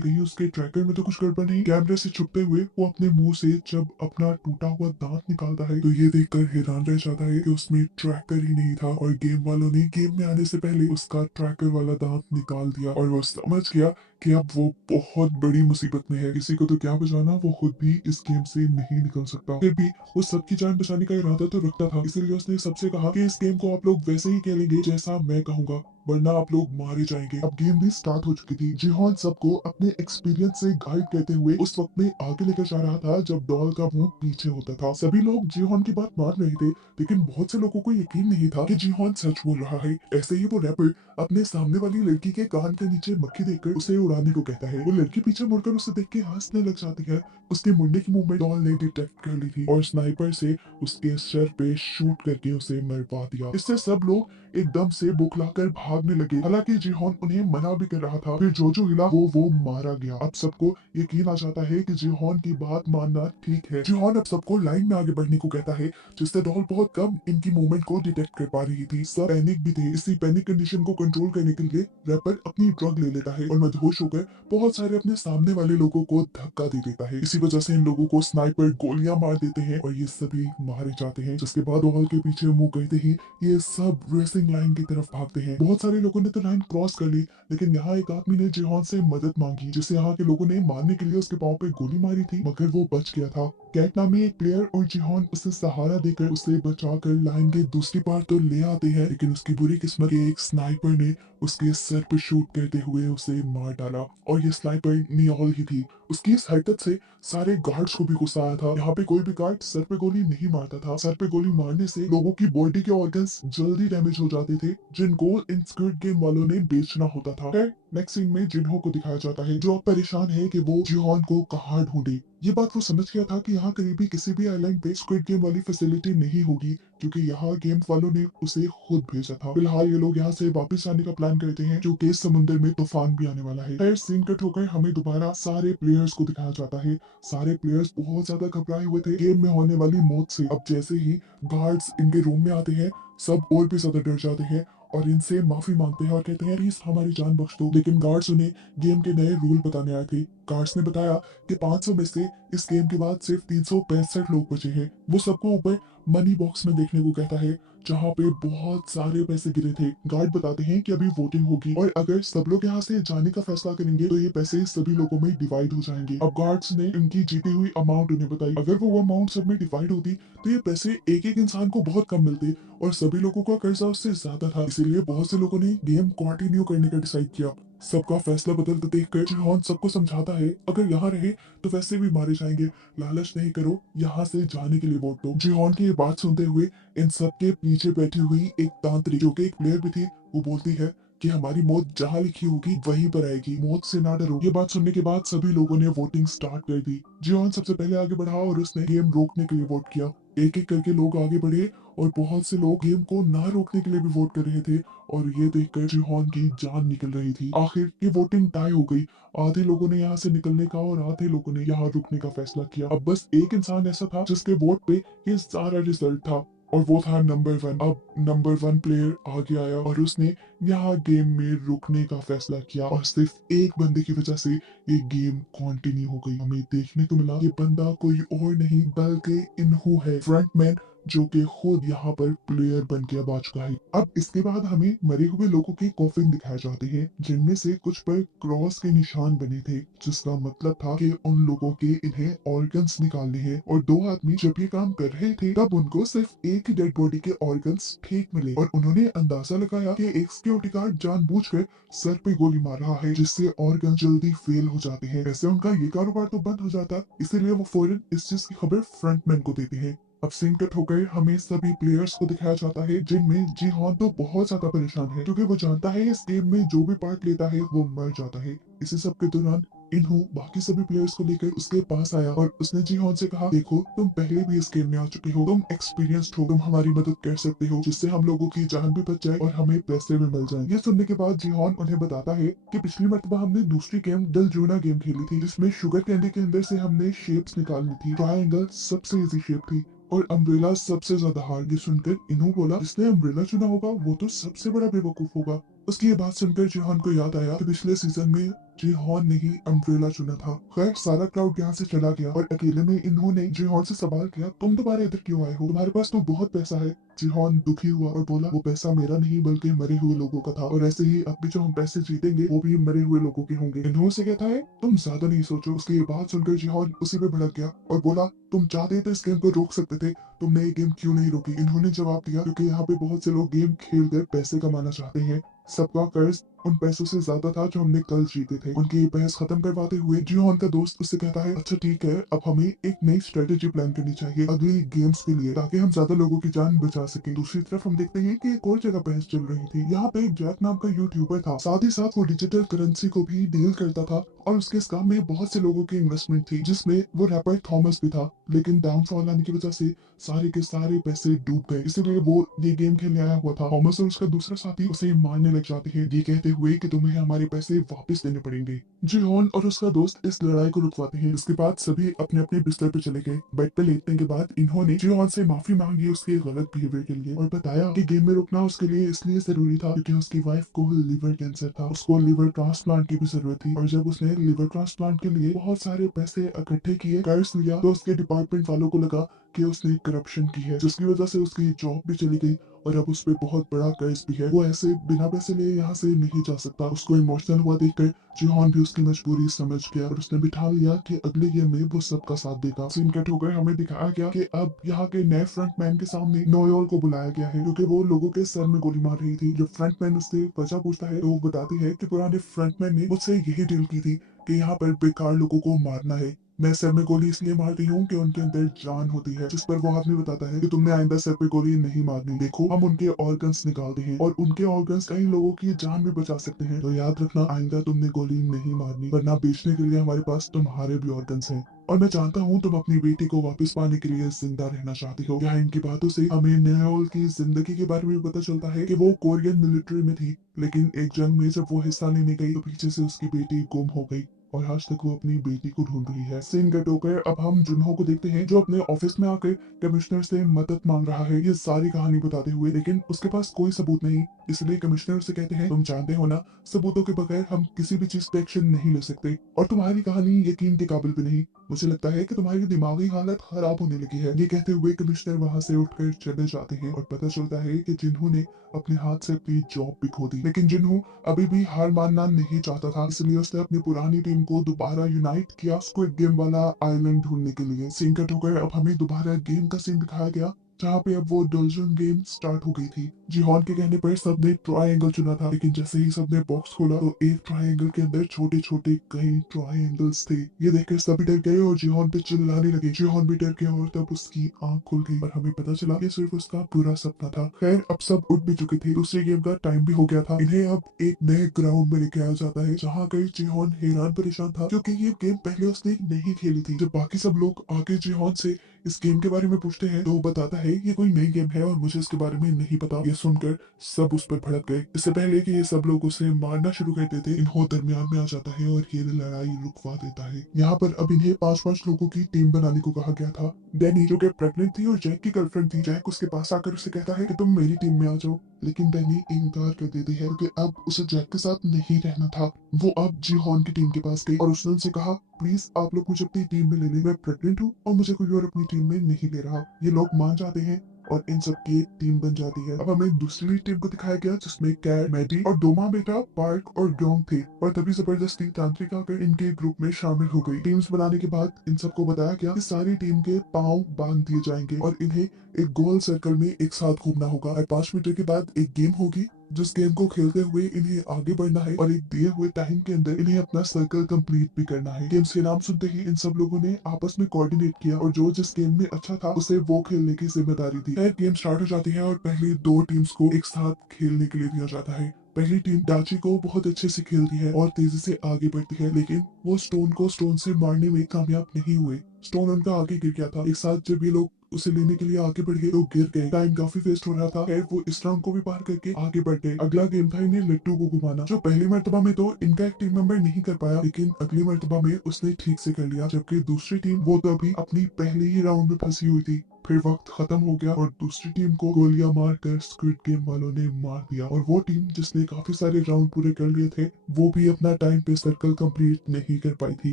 कहीं उसके ट्रैकर में तो कुछ गड़बड़ नहीं। कैमरे से छुपते हुए वो अपने मुंह से जब अपना टूटा हुआ दांत निकालता है तो ये देखकर हैरान रह जाता है कि उसमें ट्रैकर ही नहीं था और गेम वालों ने गेम में आने से पहले उसका ट्रैकर वाला दांत निकाल दिया। और वो समझ गया कि अब वो बहुत बड़ी मुसीबत में है। किसी को तो क्या बचाना, वो खुद भी इस गेम से नहीं निकल सकता। फिर भी वो सबकी जान बचाने का इरादा तो रखता था, इसीलिए उसने सबसे कहा कि इस गेम को आप लोग वैसे ही खेलेंगे जैसा मैं कहूंगा, वरना आप लोग मारे जाएंगे। अब गेम भी स्टार्ट हो चुकी थी। जिहोन सबको अपने एक्सपीरियंस से गाइड करते हुए उस वक्त में आगे लेकर जा रहा था जब डॉल का मुंह पीछे होता था। सभी लोग जिहोन की बात मान रहे थे, लेकिन बहुत से लोगों को यकीन नहीं था कि जिहोन सच बोल रहा है। ऐसे ही वो रैपर अपने सामने वाली लड़की के कान के नीचे मक्खी देखकर उसे उड़ाने को कहता है। वो लड़की पीछे मुड़कर उसे देख के हंसने लग जाती है। उसके मुंडे की मूवमेंट डॉल ने डिटेक्ट कर ली थी और स्नाइपर से उसके सर पे शूट करके उसे मरवा दिया। इससे सब लोग एकदम से बुखलाकर भागने लगे। हालांकि जिहोन उन्हें मना भी कर रहा था। फिर जो हिला वो मारा गया। अब सबको यकीन आ जाता है कि जिहोन की बात मानना ठीक है। जिहोन अब सबको लाइन में आगे बढ़ने को कहता है, जिससे डॉल बहुत कम इनकी मूवमेंट को डिटेक्ट कर पा रही थी। सब पैनिक भी थे। इसी पैनिक कंडीशन को कंट्रोल करने के लिए रैपर अपनी ड्रग ले लेता है और मदहोश होकर बहुत सारे अपने सामने वाले लोगों को धक्का दे देता है। इसी वजह से इन लोगों को स्नाइपर गोलियां मार देते हैं और ये सभी मारे जाते हैं। जिसके बाद डॉल के पीछे मुंह करते ही ये सब रेसिंग लाइन की तरफ भागते हैं। बहुत सारे लोगों ने तो लाइन क्रॉस कर ली, लेकिन यहाँ एक आदमी ने जिहोन से मदद मांगी, जिसे यहाँ के लोगों ने मारने के लिए उसके पाँव पे गोली मारी थी, मगर वो बच गया था। कैट नामी एक प्लेयर और जिहोन उसे सहारा देकर उसे बचाकर लाइन के दूसरी पार तो ले आते हैं, लेकिन उसकी बुरी किस्मत के एक स्नाइपर ने उसके सर पर शूट करते हुए उसे मार डाला और ये स्नाइपर नियोल ही थी। उसकी इस हरकत से सारे गार्ड्स को भी गुस्सा आया था। यहाँ पे कोई भी गार्ड सर पे गोली नहीं मारता था। सर पे गोली मारने से लोगों की बॉडी के ऑर्गन्स जल्दी डैमेज हो जाते थे, जिनको इन स्क्विड गेम वालों ने बेचना होता था। नेक्स्ट सीन में जिन्हो को दिखाया जाता है जो अब परेशान है कि वो जिहोन को कहाँ ढूंढे। ये बात वो समझ गया था कि यहाँ करीबी किसी भी आइलैंड पे स्क्विड गेम वाली फैसिलिटी नहीं होगी, क्योंकि यहाँ गेम वालों ने उसे खुद भेजा था। फिलहाल ये लोग यहाँ से वापस आने का प्लान करते हैं, क्योंकि समुद्र में तूफान भी आने वाला है। फिर सीन कट होकर हमें दोबारा सारे प्लेयर्स को दिखाया जाता है। सारे प्लेयर्स बहुत ज्यादा घबराए हुए थे गेम में होने वाली मौत से। अब जैसे ही गार्ड्स इनके रूम में आते हैं, सब और भी ज्यादा डर जाते हैं और इनसे माफी मांगते हैं और कहते हैं प्लीज हमारी जान बख्श दो। लेकिन गार्ड्स उन्हें गेम के नए रूल बताने आए थे। गार्ड्स ने बताया कि 500 में से इस गेम के बाद सिर्फ 365 लोग बचे हैं। वो सबको ऊपर मनी बॉक्स में देखने को कहता है, जहाँ पे बहुत सारे पैसे गिरे थे। गार्ड बताते हैं कि अभी वोटिंग होगी और अगर सब लोग यहाँ से जाने का फैसला करेंगे तो ये पैसे सभी लोगों में डिवाइड हो जाएंगे। अब गार्ड्स ने इनकी जीती हुई अमाउंट उन्हें बताई। अगर वो अमाउंट सब में डिवाइड होती तो ये पैसे एक एक इंसान को बहुत कम मिलते और सभी लोगों का कर्जा उससे ज्यादा था। इसीलिए बहुत से लोगों ने गेम कंटिन्यू करने का डिसाइड किया। सबका फैसला बदलते देखकर जिहोन सबको समझाता है, अगर यहाँ रहे तो वैसे भी मारे जाएंगे, लालच नहीं करो, यहाँ से जाने के लिए वोट दो। जिहोन की ये बात सुनते हुए इन सब के पीछे बैठी हुई एक तांत्रिक जो कि एक प्लेयर भी थी, वो बोलती है कि हमारी मौत जहाँ लिखी होगी वहीं पर आएगी, मौत से ना डरो। ये बात सुनने के बाद सभी लोगों ने वोटिंग स्टार्ट कर दी। जिहोन सबसे पहले आगे बढ़ा और उसने गेम रोकने के लिए वोट किया। एक एक करके लोग आगे बढ़े और बहुत से लोग गेम को ना रोकने के लिए भी वोट कर रहे थे और ये देखकर जिहोन की जान निकल रही थी। आखिर ये वोटिंग टाई हो गई। आधे लोगों ने यहाँ से निकलने का और आधे लोगों ने यहाँ रुकने का फैसला किया। अब बस एक इंसान ऐसा था जिसके वोट पे ये सारा रिजल्ट था और वो था नंबर 1। अब नंबर 1 प्लेयर आगे आया और उसने यहाँ गेम में रुकने का फैसला किया और सिर्फ एक बंदे की वजह से ये गेम कंटिन्यू हो गई। हमें देखने को मिला ये बंदा कोई और नहीं बल्कि इन्हू है, फ्रंटमैन, जो कि खुद यहाँ पर प्लेयर बन के अब आ चुका है। अब इसके बाद हमें मरे हुए लोगों के कॉफिन दिखाए जाते हैं, जिनमें से कुछ पर क्रॉस के निशान बने थे, जिसका मतलब था कि उन लोगों के इन्हें ऑर्गन्स निकालने हैं। और दो आदमी जब ये काम कर रहे थे तब उनको सिर्फ एक ही डेड बॉडी के ऑर्गन्स ठीक मिले और उन्होंने अंदाजा लगाया कि एक सिक्योरिटी गार्ड जानबूझकर सर पे गोली मार रहा है, जिससे ऑर्गन जल्दी फेल हो जाते हैं। ऐसे उनका ये कारोबार तो बंद हो जाता, इसीलिए वो फौरन इस चीज की खबर फ्रंटमैन को देते हैं। अब सीन कट होकर हमें सभी प्लेयर्स को दिखाया जाता है, जिनमें जीहान तो बहुत ज्यादा परेशान है क्योंकि वो जानता है इस गेम में जो भी पार्ट लेता है वो मर जाता है। इसी सब के दौरान इन्हू बाकी सभी प्लेयर्स को लेकर उसके पास आया और उसने जीहान से कहा, देखो तुम पहले भी इस गेम में आ चुके हो, तुम एक्सपीरियंस्ड हो, तुम हमारी मदद कर सकते हो जिससे हम लोगों की जान भी बच जाए और हमें पैसे भी मिल जाए। ये सुनने के बाद जीहान उन्हें बताता है कि पिछली मर्तबा हमने दूसरी गेम डलजोना गेम खेली थी, जिसमें शुगर कैंडी के अंदर से हमने शेप्स निकालनी थी। ट्रायंगल सबसे इजी शेप थी और अम्ब्रेला सबसे ज्यादा हार्ड। ये सुनकर इन्हों बोला, जिसने अम्ब्रेला चुना होगा वो तो सबसे बड़ा बेवकूफ होगा। उसकी ये बात सुनकर जीहान को याद आया कि पिछले सीजन में जीहान ने ही अम्ब्रेला चुना था। खैर सारा क्राउड यहाँ से चला गया और अकेले में इन्होंने जीहान से सवाल किया, तुम दोबारा इधर क्यों आए हो, तुम्हारे पास तो बहुत पैसा है। जीहान दुखी हुआ और बोला, वो पैसा मेरा नहीं बल्कि मरे हुए लोगों का था, और ऐसे ही अब भी जो हम पैसे जीतेंगे वो भी मरे हुए लोगों के होंगे। इन्हों से कहता है, तुम ज्यादा नहीं सोचो। उसकी ये बात सुनकर जीहान उसी पे भड़क गया और बोला, तुम चाहते तो इस गेम को रोक सकते थे, तुमने ये गेम क्यों नहीं रोकी। इन्होंने जवाब दिया, क्योंकि यहाँ पे बहुत से लोग गेम खेल कर पैसे कमाना चाहते हैं। सबका कर्ज उन पैसों से ज्यादा था जो हमने कल जीते थे। उनकी ये बहस खत्म करवाते हुए जीहान का दोस्त उससे कहता है, अच्छा ठीक है, अब हमें एक नई स्ट्रेटेजी प्लान करनी चाहिए अगली गेम्स के लिए, ताकि हम ज्यादा लोगों की जान बचा सकें। दूसरी तरफ हम देखते हैं कि एक और जगह बहस चल रही थी। यहाँ पे एक जैक नाम का यूट्यूबर था, साथ ही साथ वो डिजिटल करेंसी को भी डील करता था और उसके इस काम में बहुत से लोगों की इन्वेस्टमेंट थी, जिसमें वो रैपर थॉमस भी था। लेकिन डाउनफॉल आने की वजह से सारे के सारे पैसे डूब गए, इसीलिए वो ये गेम खेलने आया हुआ था। थॉमस और उसका दूसरा साथी उसे मारने लग जाते हैं, ये कहते हुए कि तुम्हें हमारे पैसे वापस देने पड़ेंगे। जीहान और उसका दोस्त इस लड़ाई को रुकवाते हैं। इसके बाद सभी अपने अपने बिस्तर पे चले गए। बेड पे लेटने के बाद इन्होंने जीहान से माफी मांगी उसके गलत बिहेवियर के लिए और बताया कि गेम में रुकना उसके लिए इसलिए जरूरी था क्योंकि उसकी वाइफ को लिवर कैंसर था, उसको लिवर ट्रांसप्लांट की भी जरूरत थी। और जब उसने लिवर ट्रांसप्लांट के लिए बहुत सारे पैसे इकट्ठे किए, कर्ज लिया, तो उसके डिपार्टमेंट वालों को लगा कि उसने करप्शन की है, जिसकी वजह से उसकी जॉब भी चली गई और अब उस पे बहुत बड़ा कर्ज भी है। वो ऐसे बिना पैसे लिए यहाँ से नहीं जा सकता। उसको इमोशनल हुआ देखकर जीहान भी उसकी मजबूरी समझ गया और उसने भी ठान लिया कि अगले गेम में वो सबका साथ देगा। सीन कट होकर हमें दिखाया गया कि अब यहाँ के नए फ्रंटमैन के सामने नोयोल को बुलाया गया है, क्योंकि वो लोगों के सर में गोली मार रही थी। जब फ्रंटमैन उससे वजह पूछता है तो वो बताती है कि पुराने फ्रंटमैन ने मुझसे यही डील की थी कि यहाँ पर बेकार लोगों को मारना है। मैं सर में गोली इसलिए मारती हूँ कि उनके अंदर जान होती है। जिस पर वो आदमी बताता है कि तुमने आइंदा सर पे गोली नहीं मारनी, देखो हम उनके ऑर्गन्स निकालते हैं और उनके ऑर्गन्स कई लोगों की जान भी बचा सकते हैं, तो याद रखना आइंदा तुमने गोली नहीं मारनी, वरना बेचने के लिए हमारे पास तुम्हारे भी ऑर्गन्स हैं। और मैं जानता हूँ तुम अपनी बेटी को वापस पाने के लिए जिंदा रहना चाहती हो। यहाँ इनकी बातों से हमें नेहोल की जिंदगी के बारे में पता चलता है कि वो कोरियन मिलिट्री में थी, लेकिन एक जंग में जब वो हिस्सा लेने गई तो पीछे से उसकी बेटी गुम हो गई और आज तक वो अपनी बेटी को ढूंढ रही है। सीन कट होकर अब हम जुनहो को देखते हैं, जो अपने ऑफिस में आकर कमिश्नर से मदद मांग रहा है, ये सारी कहानी बताते हुए, लेकिन उसके पास कोई सबूत नहीं। इसलिए कमिश्नर से कहते हैं, तुम जानते हो ना, सबूतों के बगैर हम किसी भी चीज पे एक्शन नहीं ले सकते और तुम्हारी कहानी यकीन के काबिल भी नहीं। मुझे लगता है कि तुम्हारी दिमागी हालत खराब होने लगी है। ये कहते हुए कमिश्नर वहाँ से उठकर चले जाते हैं और पता चलता है कि जिन्हों ने अपने हाथ से अपनी जॉब भी खो दी। लेकिन जिन्हों अभी भी हार मानना नहीं चाहता था, इसलिए उसने अपनी पुरानी टीम को दोबारा यूनाइट किया स्क्विड गेम वाला आइलैंड ढूंढने के लिए। सीन कट होकर अब हमें दोबारा गेम का सीन दिखाया गया, जहाँ पे अब वो डंजन गेम स्टार्ट हो गई थी। जीहान के कहने पर सबने ट्रायंगल चुना था, लेकिन जैसे ही सबने बॉक्स खोला तो एक ट्रायंगल के अंदर छोटे छोटे कई ट्रायंगल्स थे। ये देखकर सभी डर गए और जीहान पे चिल्लाने लगे। जीहान भी डर गया और तब उसकी आंख खुल गई और हमें पता चला ये सिर्फ उसका बुरा सपना था। खैर अब सब उठ भी चुके थे, दूसरे गेम का टाइम भी हो गया था। इन्हें अब एक नए ग्राउंड में लेके आया जाता है, जहाँ कर जीहान हैरान परेशान था क्योंकि ये गेम पहले उसने नहीं खेली थी। जब बाकी सब लोग आके जीहान से इस गेम के बारे में पूछते हैं तो वो बताता है ये कोई नई गेम है और मुझे इसके बारे में नहीं पता। ये सुनकर सब उस पर भड़क गए। इससे पहले कि ये सब लोग उसे मारना शुरू कर देते, इन्हों दरमियान में आ जाता है और ये लड़ाई रुकवा देता है। यहाँ पर अब इन्हें 5-5 लोगों की टीम बनाने को कहा गया था। डैनी जो कि प्रेग्नेंट थी और जैक की गर्लफ्रेंड थी, जैक उसके पास आकर उसे कहता है कि तुम मेरी टीम में आ जाओ, लेकिन डैनी इनकार कर देती है क्योंकि अब उसे जैक के साथ नहीं रहना था। वो अब जीहॉन की टीम के पास गई और उसने उनसे कहा, प्लीज आप लोग मुझे अपनी टीम में ले लें, मैं प्रेग्नेंट हूँ और मुझे कोई और अपनी टीम में नहीं ले रहा। ये लोग मान जाते हैं और इन सब की एक टीम बन जाती है। अब हमें दूसरी टीम को दिखाया गया जिसमें कैट, मैडी और दो माँ बेटा पार्क और ग्योंग थे और तभी जबरदस्ती तांत्रिक आकर इनके ग्रुप में शामिल हो गई। टीम्स बनाने के बाद इन सबको बताया गया कि सारी टीम के पाँव बांध दिए जाएंगे और इन्हें एक गोल सर्कल में एक साथ घूमना होगा और 5 मीटर के बाद एक गेम होगी जिस गेम को खेलते हुए इन्हें आगे बढ़ना है और एक दिए हुए टाइम के अंदर इन्हें अपना सर्कल कंप्लीट भी करना है। गेम्स के नाम सुनते ही इन सब लोगों ने आपस में कोऑर्डिनेट किया और जो जिस गेम में अच्छा था उसे वो खेलने की जिम्मेदारी दी। खैर गेम स्टार्ट हो जाती है और पहली दो टीम्स को एक साथ खेलने के लिए दिया जाता है। पहली टीम डाची को बहुत अच्छे से खेलती है और तेजी से आगे बढ़ती है, लेकिन वो स्टोन को स्टोन से मारने में कामयाब नहीं हुए। स्टोन उनका आगे गिर गया था। एक साथ जब ये लोग उसे लेने के लिए आगे बढ़ गए तो गिर गए। टाइम काफी वेस्ट हो रहा था। खैर वो इस राउंड को भी पार करके आगे बढ़ गए। अगला गेम था इन्हें लट्टू को घुमाना। जो पहली मर्तबा में तो इनका एक टीम मेंबर नहीं कर पाया, लेकिन अगली मर्तबा में उसने ठीक से कर लिया। जबकि दूसरी टीम वो तो अभी अपनी पहले ही राउंड में फंसी हुई थी। फिर वक्त खत्म हो गया और दूसरी टीम को गोलियां मारकर स्क्विड गेम वालों ने मार दिया और वो टीम जिसने काफी सारे राउंड पूरे कर लिए थे वो भी अपना टाइम पे सर्कल कंप्लीट नहीं कर पाई थी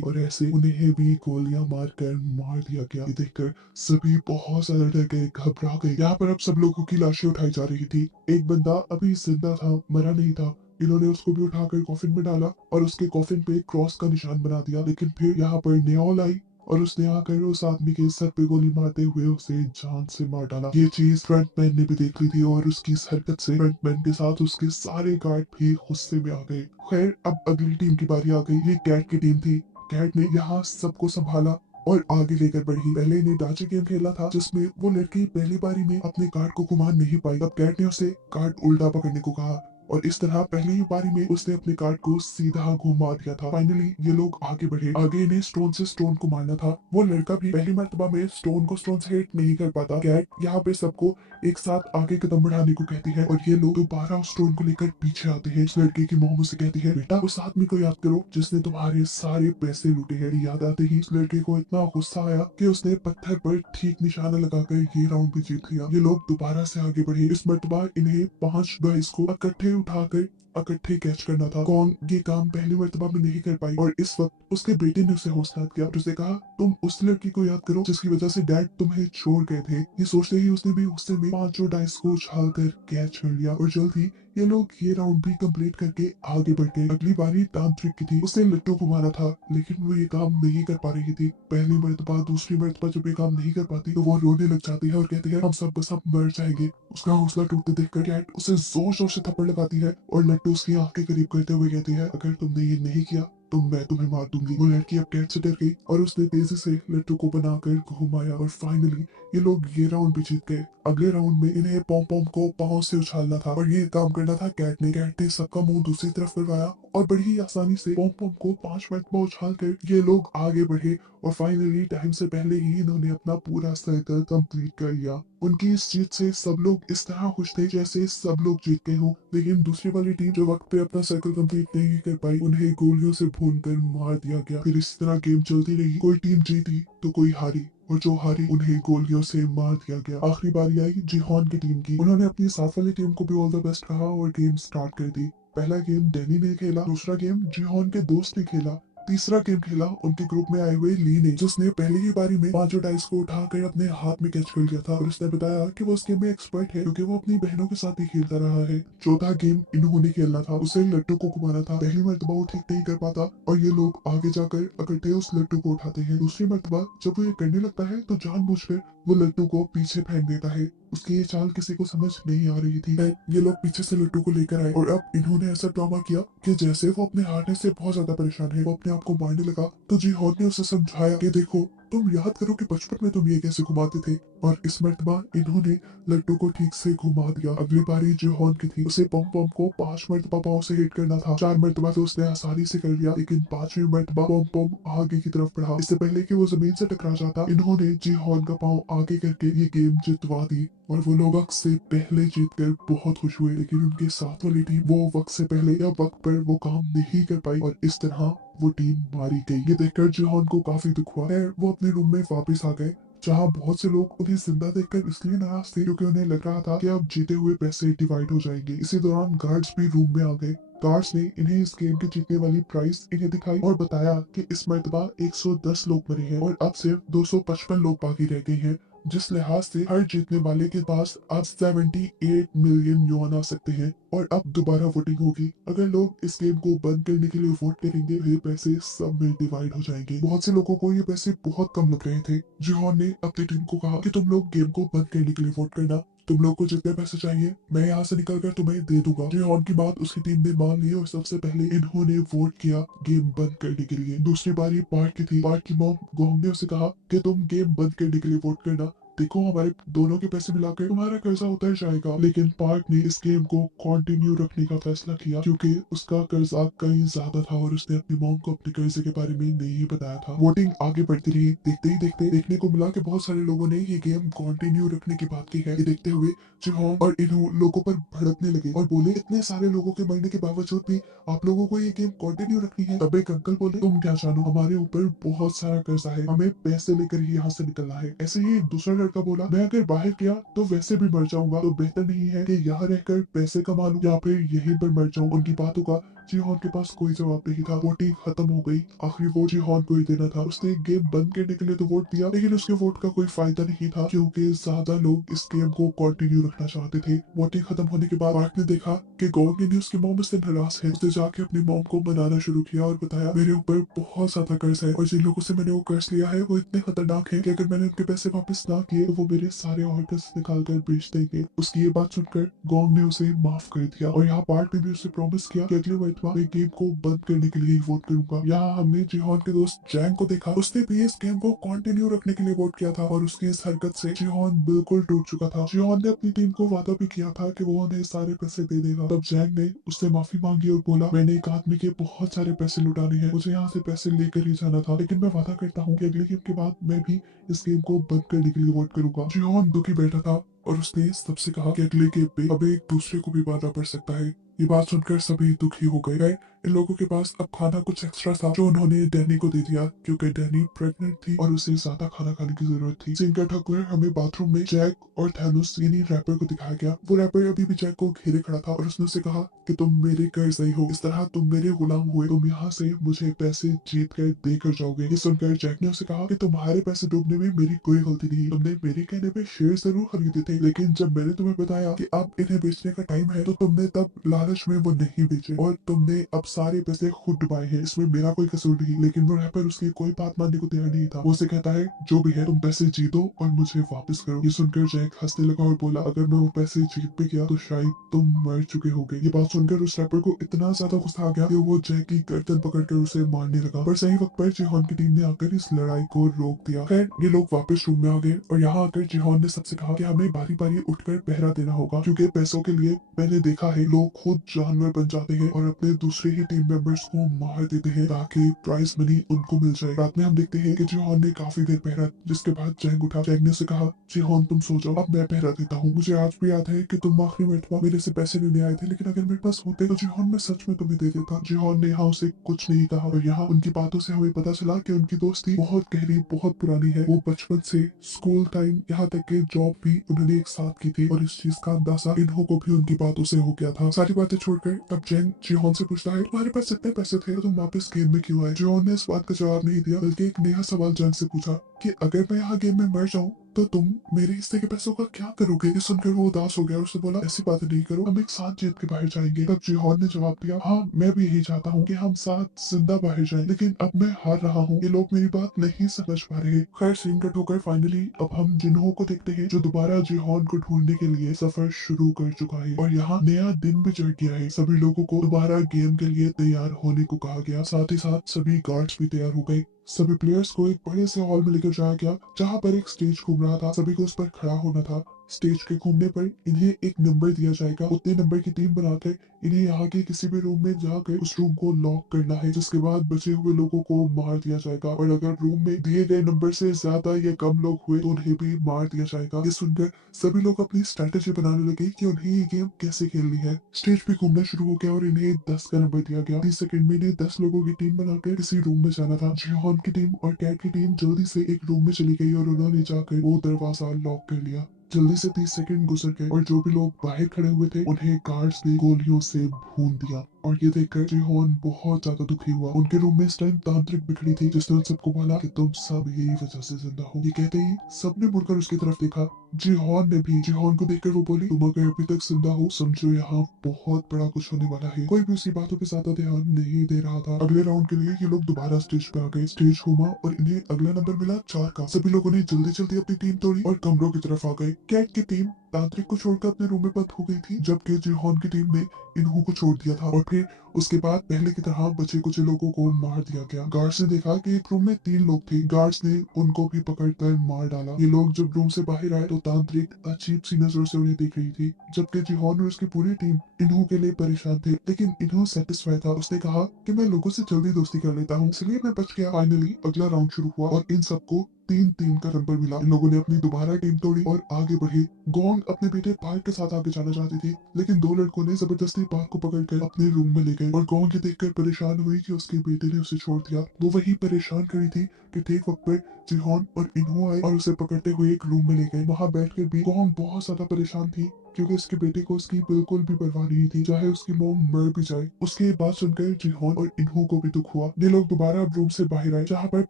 और ऐसे उन्हें भी गोलियां मारकर मार दिया गया। ये देखकर सभी बहुत ज्यादा डर गए, घबरा गए। यहाँ पर अब सब लोगों की लाशें उठाई जा रही थी। एक बंदा अभी जिंदा था, मरा नहीं था। इन्होंने उसको भी उठाकर कॉफिन में डाला और उसके कॉफिन पे क्रॉस का निशान बना दिया। लेकिन फिर यहाँ पर न्योल आई और उसने आकर उस आदमी के सर पे गोली मारते हुए उसे जान से मार डाला। ये चीज फ्रंटमैन ने भी देख ली थी और उसकी इस हरकत से फ्रंटमैन के साथ उसके सारे गार्ड भी गुस्से में आ गए। खैर अब अगली टीम की बारी आ गई। ये कैट की टीम थी। कैट ने यहाँ सबको संभाला और आगे लेकर बढ़ी। पहले ने डाची गेम खेला था जिसमें वो लड़की पहली बारी में अपने कार्ड को घुमा नहीं पाई। तब कैट ने उसे कार्ड उल्टा पकड़ने को कहा और इस तरह पहली ही बारी में उसने अपने कार्ड को सीधा घुमा दिया था। फाइनली ये लोग आगे बढ़े। आगे इन्हें स्टोन से स्टोन को मारना था। वो लड़का भी पहली मर्तबा में स्टोन को स्टोन से हिट नहीं कर पाता। कैट यहाँ पे सबको एक साथ आगे कदम बढ़ाने को कहती है और ये लोग दोबारा उस स्टोन को लेकर पीछे आते हैं। उस लड़के की मोम उसे कहती है, बेटा उस आदमी को याद करो जिसने तुम्हारे सारे पैसे लूटे हैं। याद आते ही उस लड़के को इतना गुस्सा आया कि उसने पत्थर पर ठीक निशाना लगाकर ये राउंड भी जीत लिया। ये लोग दोबारा से आगे बढ़े। इस मर्तबा इन्हें 5 बॉयज को इकट्ठे उठाकर इकट्ठे कैच करना था। कौन ये काम पहली मर्तबा में नहीं कर पाई और इस वक्त उसके बेटे ने उसे हौसला दिया और उसे कहा, तुम उस लड़की को याद करो जिसकी वजह से डैड तुम्हें छोड़ गए थे। ये सोचते ही उसने भी गुस्से में 5 डाइस को उछाल कर कैच कर लिया और जल्द ही ये लोग ये राउंड भी कंप्लीट करके आगे बढ़ गए। अगली बारी तांत्रिक की थी। उसे लट्टू को मारा था लेकिन वो ये काम नहीं कर पा रही थी। पहली मर्तबा दूसरी मर्तबा जब ये काम नहीं कर पाती तो वो रोने लग जाती है और कहती है, हम सब बस अब मर जाएंगे। उसका हौसला टूटते देखकर कैट उसे जोर जोर से थप्पड़ लगाती है और लट्टू उसकी आंख के करीब करते हुए कहती है, अगर तुमने ये नहीं किया तो मैं तुम्हें मार दूंगी। वो लड़की अब कैट से डर गई और उसने तेजी से लट्टू को बनाकर घुमाया और फाइनली ये लोग ये राउंड भी जीत गए। अगले राउंड में इन्हें पॉम पॉम को पांव से उछालना था और ये काम करना था कैट ने सबका मुंह दूसरी तरफ करवाया और बड़ी ही आसानी से पॉम पॉम को 5 मरतबा उछाल कर ये लोग आगे बढ़े और फाइनली टाइम से पहले ही इन्होंने अपना पूरा सर्कल कंप्लीट कर लिया। उनकी इस जीत से सब लोग इस तरह खुश थे जैसे सब लोग जीत गए हों, लेकिन दूसरी वाली टीम जो वक्त पे अपना सर्कल कंप्लीट नहीं कर पाई उन्हें गोलियों से भूनकर मार दिया गया। फिर इसी तरह गेम चलती रही। कोई टीम जीती तो कोई हारी और जो हारी उन्हें गोलियों से मार दिया गया। आखिरी बारी आई जिहॉन की टीम की। उन्होंने अपनी साथ वाली टीम को भी ऑल द बेस्ट कहा और गेम स्टार्ट कर दी। पहला गेम डैनी ने खेला, दूसरा गेम जिहॉन के दोस्त ने खेला, तीसरा गेम खेला उनके ग्रुप में आए हुए ली ने, जिसने पहली ही बारी में 5 डाइस को उठाकर अपने हाथ में कैच कर लिया था और उसने बताया कि वो इस गेम में एक्सपर्ट है क्योंकि वो अपनी बहनों के साथ ही खेलता रहा है। चौथा गेम इन्होंने खेलना था, उसे लट्टू को घुमाना था। पहली मर्तबा वो ठीक नहीं कर पाता और ये लोग आगे जाकर इकट्ठे उस लट्टू को उठाते हैं। दूसरी मर्तबा जब वो ये करने लगता है तो जानबूझकर वो लट्टू को पीछे फेंक देता है। उसकी ये चाल किसी को समझ नहीं आ रही थी। ये लोग पीछे से लट्टू को लेकर आए और अब इन्होंने ऐसा ड्रामा किया कि जैसे वो अपने हारने से बहुत ज्यादा परेशान है, वो अपने आप को मारने लगा तो जी हॉन ने उसे समझाया कि देखो तुम याद करो कि बचपन में तुम ये कैसे घुमाते थे, और इस मर्तबा इन्होंने लट्टू को ठीक से घुमा दिया। अगली बारी जो हॉन की थी, उसे पम पम को 5 मर्तबा पाँव से हिट करना था। 4 मर्तबा तो उसने आसानी से कर लिया, लेकिन 5वीं मर्तबा पम पम आगे की तरफ बढ़ा। इससे पहले कि वो जमीन से टकरा जाता, इन्होंने जी हॉन का पाँव आगे करके ये गेम जितवा दी और वो लोग वक्त से पहले जीतकर बहुत खुश हुए। लेकिन उनके साथ वाली टीम वो वक्त से पहले या वक्त पर वो काम नहीं कर पाई और इस तरह वो टीम मारी गई। ये देखकर जिहॉन को काफी दुख हुआ है। वो अपने रूम में वापस आ गए जहाँ बहुत से लोग उन्हें जिंदा देखकर इसलिए नाराज थे क्योंकि उन्हें लग रहा था कि अब जीते हुए पैसे डिवाइड हो जाएंगे। इसी दौरान गार्ड्स भी रूम में आ गए। गार्ड्स ने इन्हें इस गेम के जीतने वाली प्राइस इन्हें दिखाई और बताया कि इस मर्तबा 110 लोग मरे हैं और अब सिर्फ 255 लोग बाकी रह गए हैं, जिस लिहाज से हर जीतने वाले के पास अब 78 मिलियन युआन आ सकते हैं और अब दोबारा वोटिंग होगी। अगर लोग इस गेम को बंद करने के लिए वोट करेंगे तो ये पैसे सब में डिवाइड हो जाएंगे। बहुत से लोगों को ये पैसे बहुत कम लग रहे थे। जिहॉन ने अपनी टीम को कहा कि तुम लोग गेम को बंद करने के लिए वोट करना, तुम लोग को जितने पैसे चाहिए मैं यहाँ से निकल कर तुम्हें दे दूंगा। जिहॉन की बात उसकी टीम ने मान ली और सबसे पहले इन्होंने वोट किया गेम बंद करने के लिए। दूसरी बारी पार्ट की थी। पार्ट की मॉम गोंग ने उसे कहा कि तुम गेम बंद करने के लिए वोट करना, देखो हमारे दोनों के पैसे मिलाकर तुम्हारा कर्जा उतर जाएगा। लेकिन पार्क ने इस गेम को कंटिन्यू रखने का फैसला किया क्योंकि उसका कर्जा कहीं ज्यादा था और उसने अपनी मॉम को अपने कर्जे के बारे में नहीं बताया था। वोटिंग आगे बढ़ती रही। देखते ही देखते देखने को मिला कि बहुत सारे लोगों ने ये गेम कंटिन्यू रखने की बात की है। ये देखते हुए जिहोंग और इन लोगों पर भड़कने लगे और बोले इतने सारे लोगों के मरने के बावजूद भी आप लोगों को ये गेम कंटिन्यू रखनी है। तब एक अंकल बोले तुम क्या जानो, हमारे ऊपर बहुत सारा कर्जा है, हमें पैसे लेकर ही यहाँ से निकलना है। ऐसे ही एक दूसरा लड़का बोला मैं अगर बाहर गया तो वैसे भी मर जाऊंगा, तो बेहतर नहीं है कि यहाँ रहकर पैसे कमा लूं या फिर यहीं पर मर जाऊं। उनकी बातों का जिहोन के पास कोई जवाब नहीं था। वोटिंग खत्म हो गई। आखिरी वोट जिहोन को ही देना था। उसने गेम बंद करने के लिए तो वोट दिया लेकिन उसके वोट का कोई फायदा नहीं था क्योंकि ज्यादा लोग इस गेम को कंटिन्यू रखना चाहते थे। वोटिंग खत्म होने के बाद पार्क ने देखा कि गोंग ने उसकी मॉम से नाराज है। उसने जाके अपनी मॉम को मनाना शुरू किया और बताया मेरे ऊपर बहुत ज्यादा कर्ज है और जिन लोगों से मैंने वो कर्ज लिया है वो इतने खतरनाक है कि अगर मैंने उनके पैसे वापस ना किए तो वो मेरे सारे ऑर्गन्स निकाल कर बेच देंगे। उसकी ये बात सुनकर गोंग ने उसे माफ कर दिया और यहाँ पार्क ने भी उसे प्रॉमिस किया कि अगली मरतबा मैं गेम को बंद करने के लिए ही वोट करूंगा। यहाँ हमने जिहोन के दोस्त जैंग को देखा। उसने भी इस गेम को कंटिन्यू रखने के लिए वोट किया था और उसकी इस हरकत से जिहोन बिल्कुल टूट चुका था। जिहोन ने अपनी टीम को वादा भी किया था कि वो उन्हें सारे पैसे दे देगा। तब जैंग ने उससे माफी मांगी और बोला मैंने एक आदमी के बहुत सारे पैसे लुटाने हैं, मुझे यहाँ से पैसे लेकर ही जाना था, लेकिन मैं वादा करता हूँ कि अगले गेम के बाद मैं भी इस गेम को बंद करने के लिए वोट करूंगा। जिहोन दुखी बैठा था और उसने सबसे कहा कि अगले गेम पे अब एक दूसरे को भी मारना पड़ सकता है। ये बात सुनकर सभी दुखी हो गए। इन लोगों के पास अब खाना कुछ एक्स्ट्रा था जो उन्होंने डैनी को दे दिया क्योंकि डैनी प्रेग्नेंट थी और उसे ज्यादा खाना खाने की जरूरत थी। सीन कट होकर हमें बाथरूम में जैक और थैनोस यानी रैपर को दिखाया गया। वो रैपर अभी भी जैक को घेरे खड़ा था और उसने उसे कहा कि तुम मेरे कर्जई हो, इस तरह तुम मेरे गुलाम हुए, तुम यहाँ से मुझे पैसे जीत कर देकर जाओगे। ये सुनकर जैक ने उसे कहा कि तुम्हारे पैसे डूबने में मेरी कोई गलती नहीं, तुमने मेरे कहने पे शेयर जरूर खरीदे थे लेकिन जब मैंने तुम्हें बताया कि अब इन्हें बेचने का टाइम है तो तुमने तब लालच में वो नहीं बेचे और तुमने अब सारे पैसे खुद डुबाए हैं। इसमें मेरा कोई कसूर नहीं। लेकिन वो रैपर उसकी कोई बात मानने को तैयार नहीं था। वो उसे कहता है जो भी है तुम पैसे जीतो और मुझे वापस करो। ये सुनकर जैक हंसने लगा और बोला अगर मैं वो पैसे जीत भी गया तो शायद तुम मर चुके होगे। ये बात सुनकर उस रैपर को इतना ज्यादा गुस्सा आ गया कि वो जैक की गर्दन पकड़कर उसे मारने लगा। पर सही वक्त पर जिहोन की टीम ने आकर इस लड़ाई को रोक दिया। खैर ये लोग वापस रूम में आ गए और यहाँ आकर जिहोन ने सबसे कहा कि हमें बारी बारी उठकर पहरा देना होगा क्योंकि पैसों के लिए मैंने देखा है लोग खुद जानवर बन जाते हैं और अपने दूसरे ही टीम मेंबर्स को मार देते हैं ताकि प्राइज मनी उनको मिल जाए। रात में हम देखते हैं कि जिहोन ने काफी देर पहरा, जिसके बाद जैंग उठा। जैंग ने उसे कहा जिहोन तुम सो जाओ, अब मैं पहरा देता हूँ। मुझे आज भी याद है कि तुम आखिरी मरतबा मेरे से पैसे लेने आए थे लेकिन अगर मेरे पास होते तो जिहोन मैं सच में तुम्हें दे देता। जिहोन ने यहाँ उसे कुछ नहीं कहा और यहाँ उनकी बातों से हमें पता चला कि उनकी दोस्ती बहुत गहरी बहुत पुरानी है। वो बचपन से स्कूल टाइम यहाँ तक के जॉब भी उन्होंने एक साथ की थी और इस चीज का अंदाजा इन्हों को भी उनकी बातों से हो गया था। सारी बातें छोड़कर अब जैंग जिहोन से पूछता है तुम्हारे पास इतने पैसे थे तो तुम वापस गेम में क्यों आए। जिहोन ने इस बात का जवाब नहीं दिया बल्कि एक नया सवाल जैंग से पूछा कि अगर मैं यहाँ गेम में मर जाऊं तो तुम मेरे हिस्से के पैसों का क्या करोगे। ये सुनकर वो उदास हो गया और उसने बोला ऐसी बातें नहीं करो, हम एक साथ जीत के बाहर जाएंगे। तब जिहोन ने जवाब दिया हाँ मैं भी यही चाहता हूँ कि हम साथ जिंदा बाहर जाएं, लेकिन अब मैं हार रहा हूँ, ये लोग मेरी बात नहीं समझ पा रहे। खैर सीन कट होकर फाइनली अब हम जिन्हों को देखते हैं जो दोबारा जिहोन को ढूंढने के लिए सफर शुरू कर चुका है और यहाँ नया दिन भी चढ़ गया है। सभी लोगों को दोबारा गेम के लिए तैयार होने को कहा गया, साथ ही साथ सभी गार्ड्स भी तैयार हो गए। सभी प्लेयर्स को एक बड़े से हॉल में लेकर जाया गया जहाँ पर एक स्टेज घूम रहा था। सभी को उस पर खड़ा होना था। स्टेज के घूमने पर इन्हें एक नंबर दिया जाएगा। उतने नंबर की टीम बनाकर इन्हें यहाँ के किसी भी रूम में जाकर उस रूम को लॉक करना है, जिसके बाद बचे हुए लोगों को मार दिया जाएगा और अगर रूम में दिए गए नंबर से ज्यादा या कम लोग हुए तो उन्हें भी मार दिया जाएगा। ये सुनकर सभी लोग अपनी स्ट्रेटेजी बनाने लगे कि उन्हें ये गेम कैसे खेलनी है। स्टेज पे घूमना शुरू हो गया और इन्हें 10 का नंबर दिया गया। 30 सेकंड में इन्हें 10 लोगों की टीम बनाकर किसी रूम में जाना था। जिहोन की टीम और कैट की टीम जल्दी से एक रूम में चली गई और उन्होंने जाकर वो दरवाजा लॉक कर लिया। जल्दी से 30 सेकंड गुजर गए और जो भी लोग बाहर खड़े हुए थे उन्हें गार्ड्स ने गोलियों से भून दिया और ये देखकर जिहोन बहुत ज्यादा दुखी हुआ। उनके रूम में इस टाइम तांत्रिक बिखरी थी जिसने उन सबको बोला कि तुम सब यही वजह से जिंदा हो। ये कहते ही सबने मुड़कर उसकी तरफ देखा। जिहोन ने भी। जिहोन को देखकर वो बोली तुम अगर अभी तक जिंदा हो समझो यहाँ बहुत बड़ा कुछ होने वाला है। कोई भी उसकी बातों पे ज्यादा ध्यान नहीं दे रहा था। अगले राउंड के लिए ये लोग दोबारा स्टेज पे आ गए। स्टेज घूमा और इन्हें अगला नंबर मिला 4 का। सभी लोगों ने जल्दी जल्दी अपनी टीम तोड़ी और कमरों की तरफ आ गए। कैट की टीम तांत्रिक को छोड़कर अपने रूम में बंद हो गई थी, जबकि जिहोन की टीम ने इन्हू को छोड़ दिया था। और फिर उसके बाद पहले की तरह बचे कुछ लोगों को मार दिया गया। गार्ड्स ने देखा कि एक रूम में 3 लोग थे। गार्ड्स ने उनको भी पकड़कर मार डाला। ये लोग जब रूम से बाहर आए तो तांत्रिक अजीब सी नजरों से उन्हें देख रही थी, जबकि जिहोन और उसकी पूरी टीम इन्हू के लिए परेशान थे। लेकिन इन्हू सेटिस्फाई था। उसने कहा कि मैं लोगों से जल्दी दोस्ती कर लेता हूँ, इसलिए मैं बच गया। फाइनली अगला राउंड शुरू हुआ और इन सबको 3-3 का नंबर मिला। इन लोगों ने अपनी दोबारा टीम तोड़ी और आगे बढ़े। गोंग अपने बेटे पार्क के साथ आगे जाना चाहती थी, लेकिन 2 लड़कों ने जबरदस्ती पार्क को पकड़कर अपने रूम में ले गए और गोंग ये देखकर परेशान हुई कि उसके बेटे ने उसे छोड़ दिया। वो वही परेशान खड़ी थी कि ठीक वक्त पर जिहोन और इन्हू आए और उसे पकड़ते हुए एक रूम में ले गए। वहाँ बैठकर भी गोंग बहुत ज्यादा परेशान थी, क्योंकि उसके बेटे को उसकी बिल्कुल भी परवाह नहीं थी, चाहे उसकी मॉम मर भी जाए। उसके बात सुनकर जिहोन और इन्हू को भी दुख हुआ। ये लोग दोबारा रूम से बाहर आए, जहाँ पर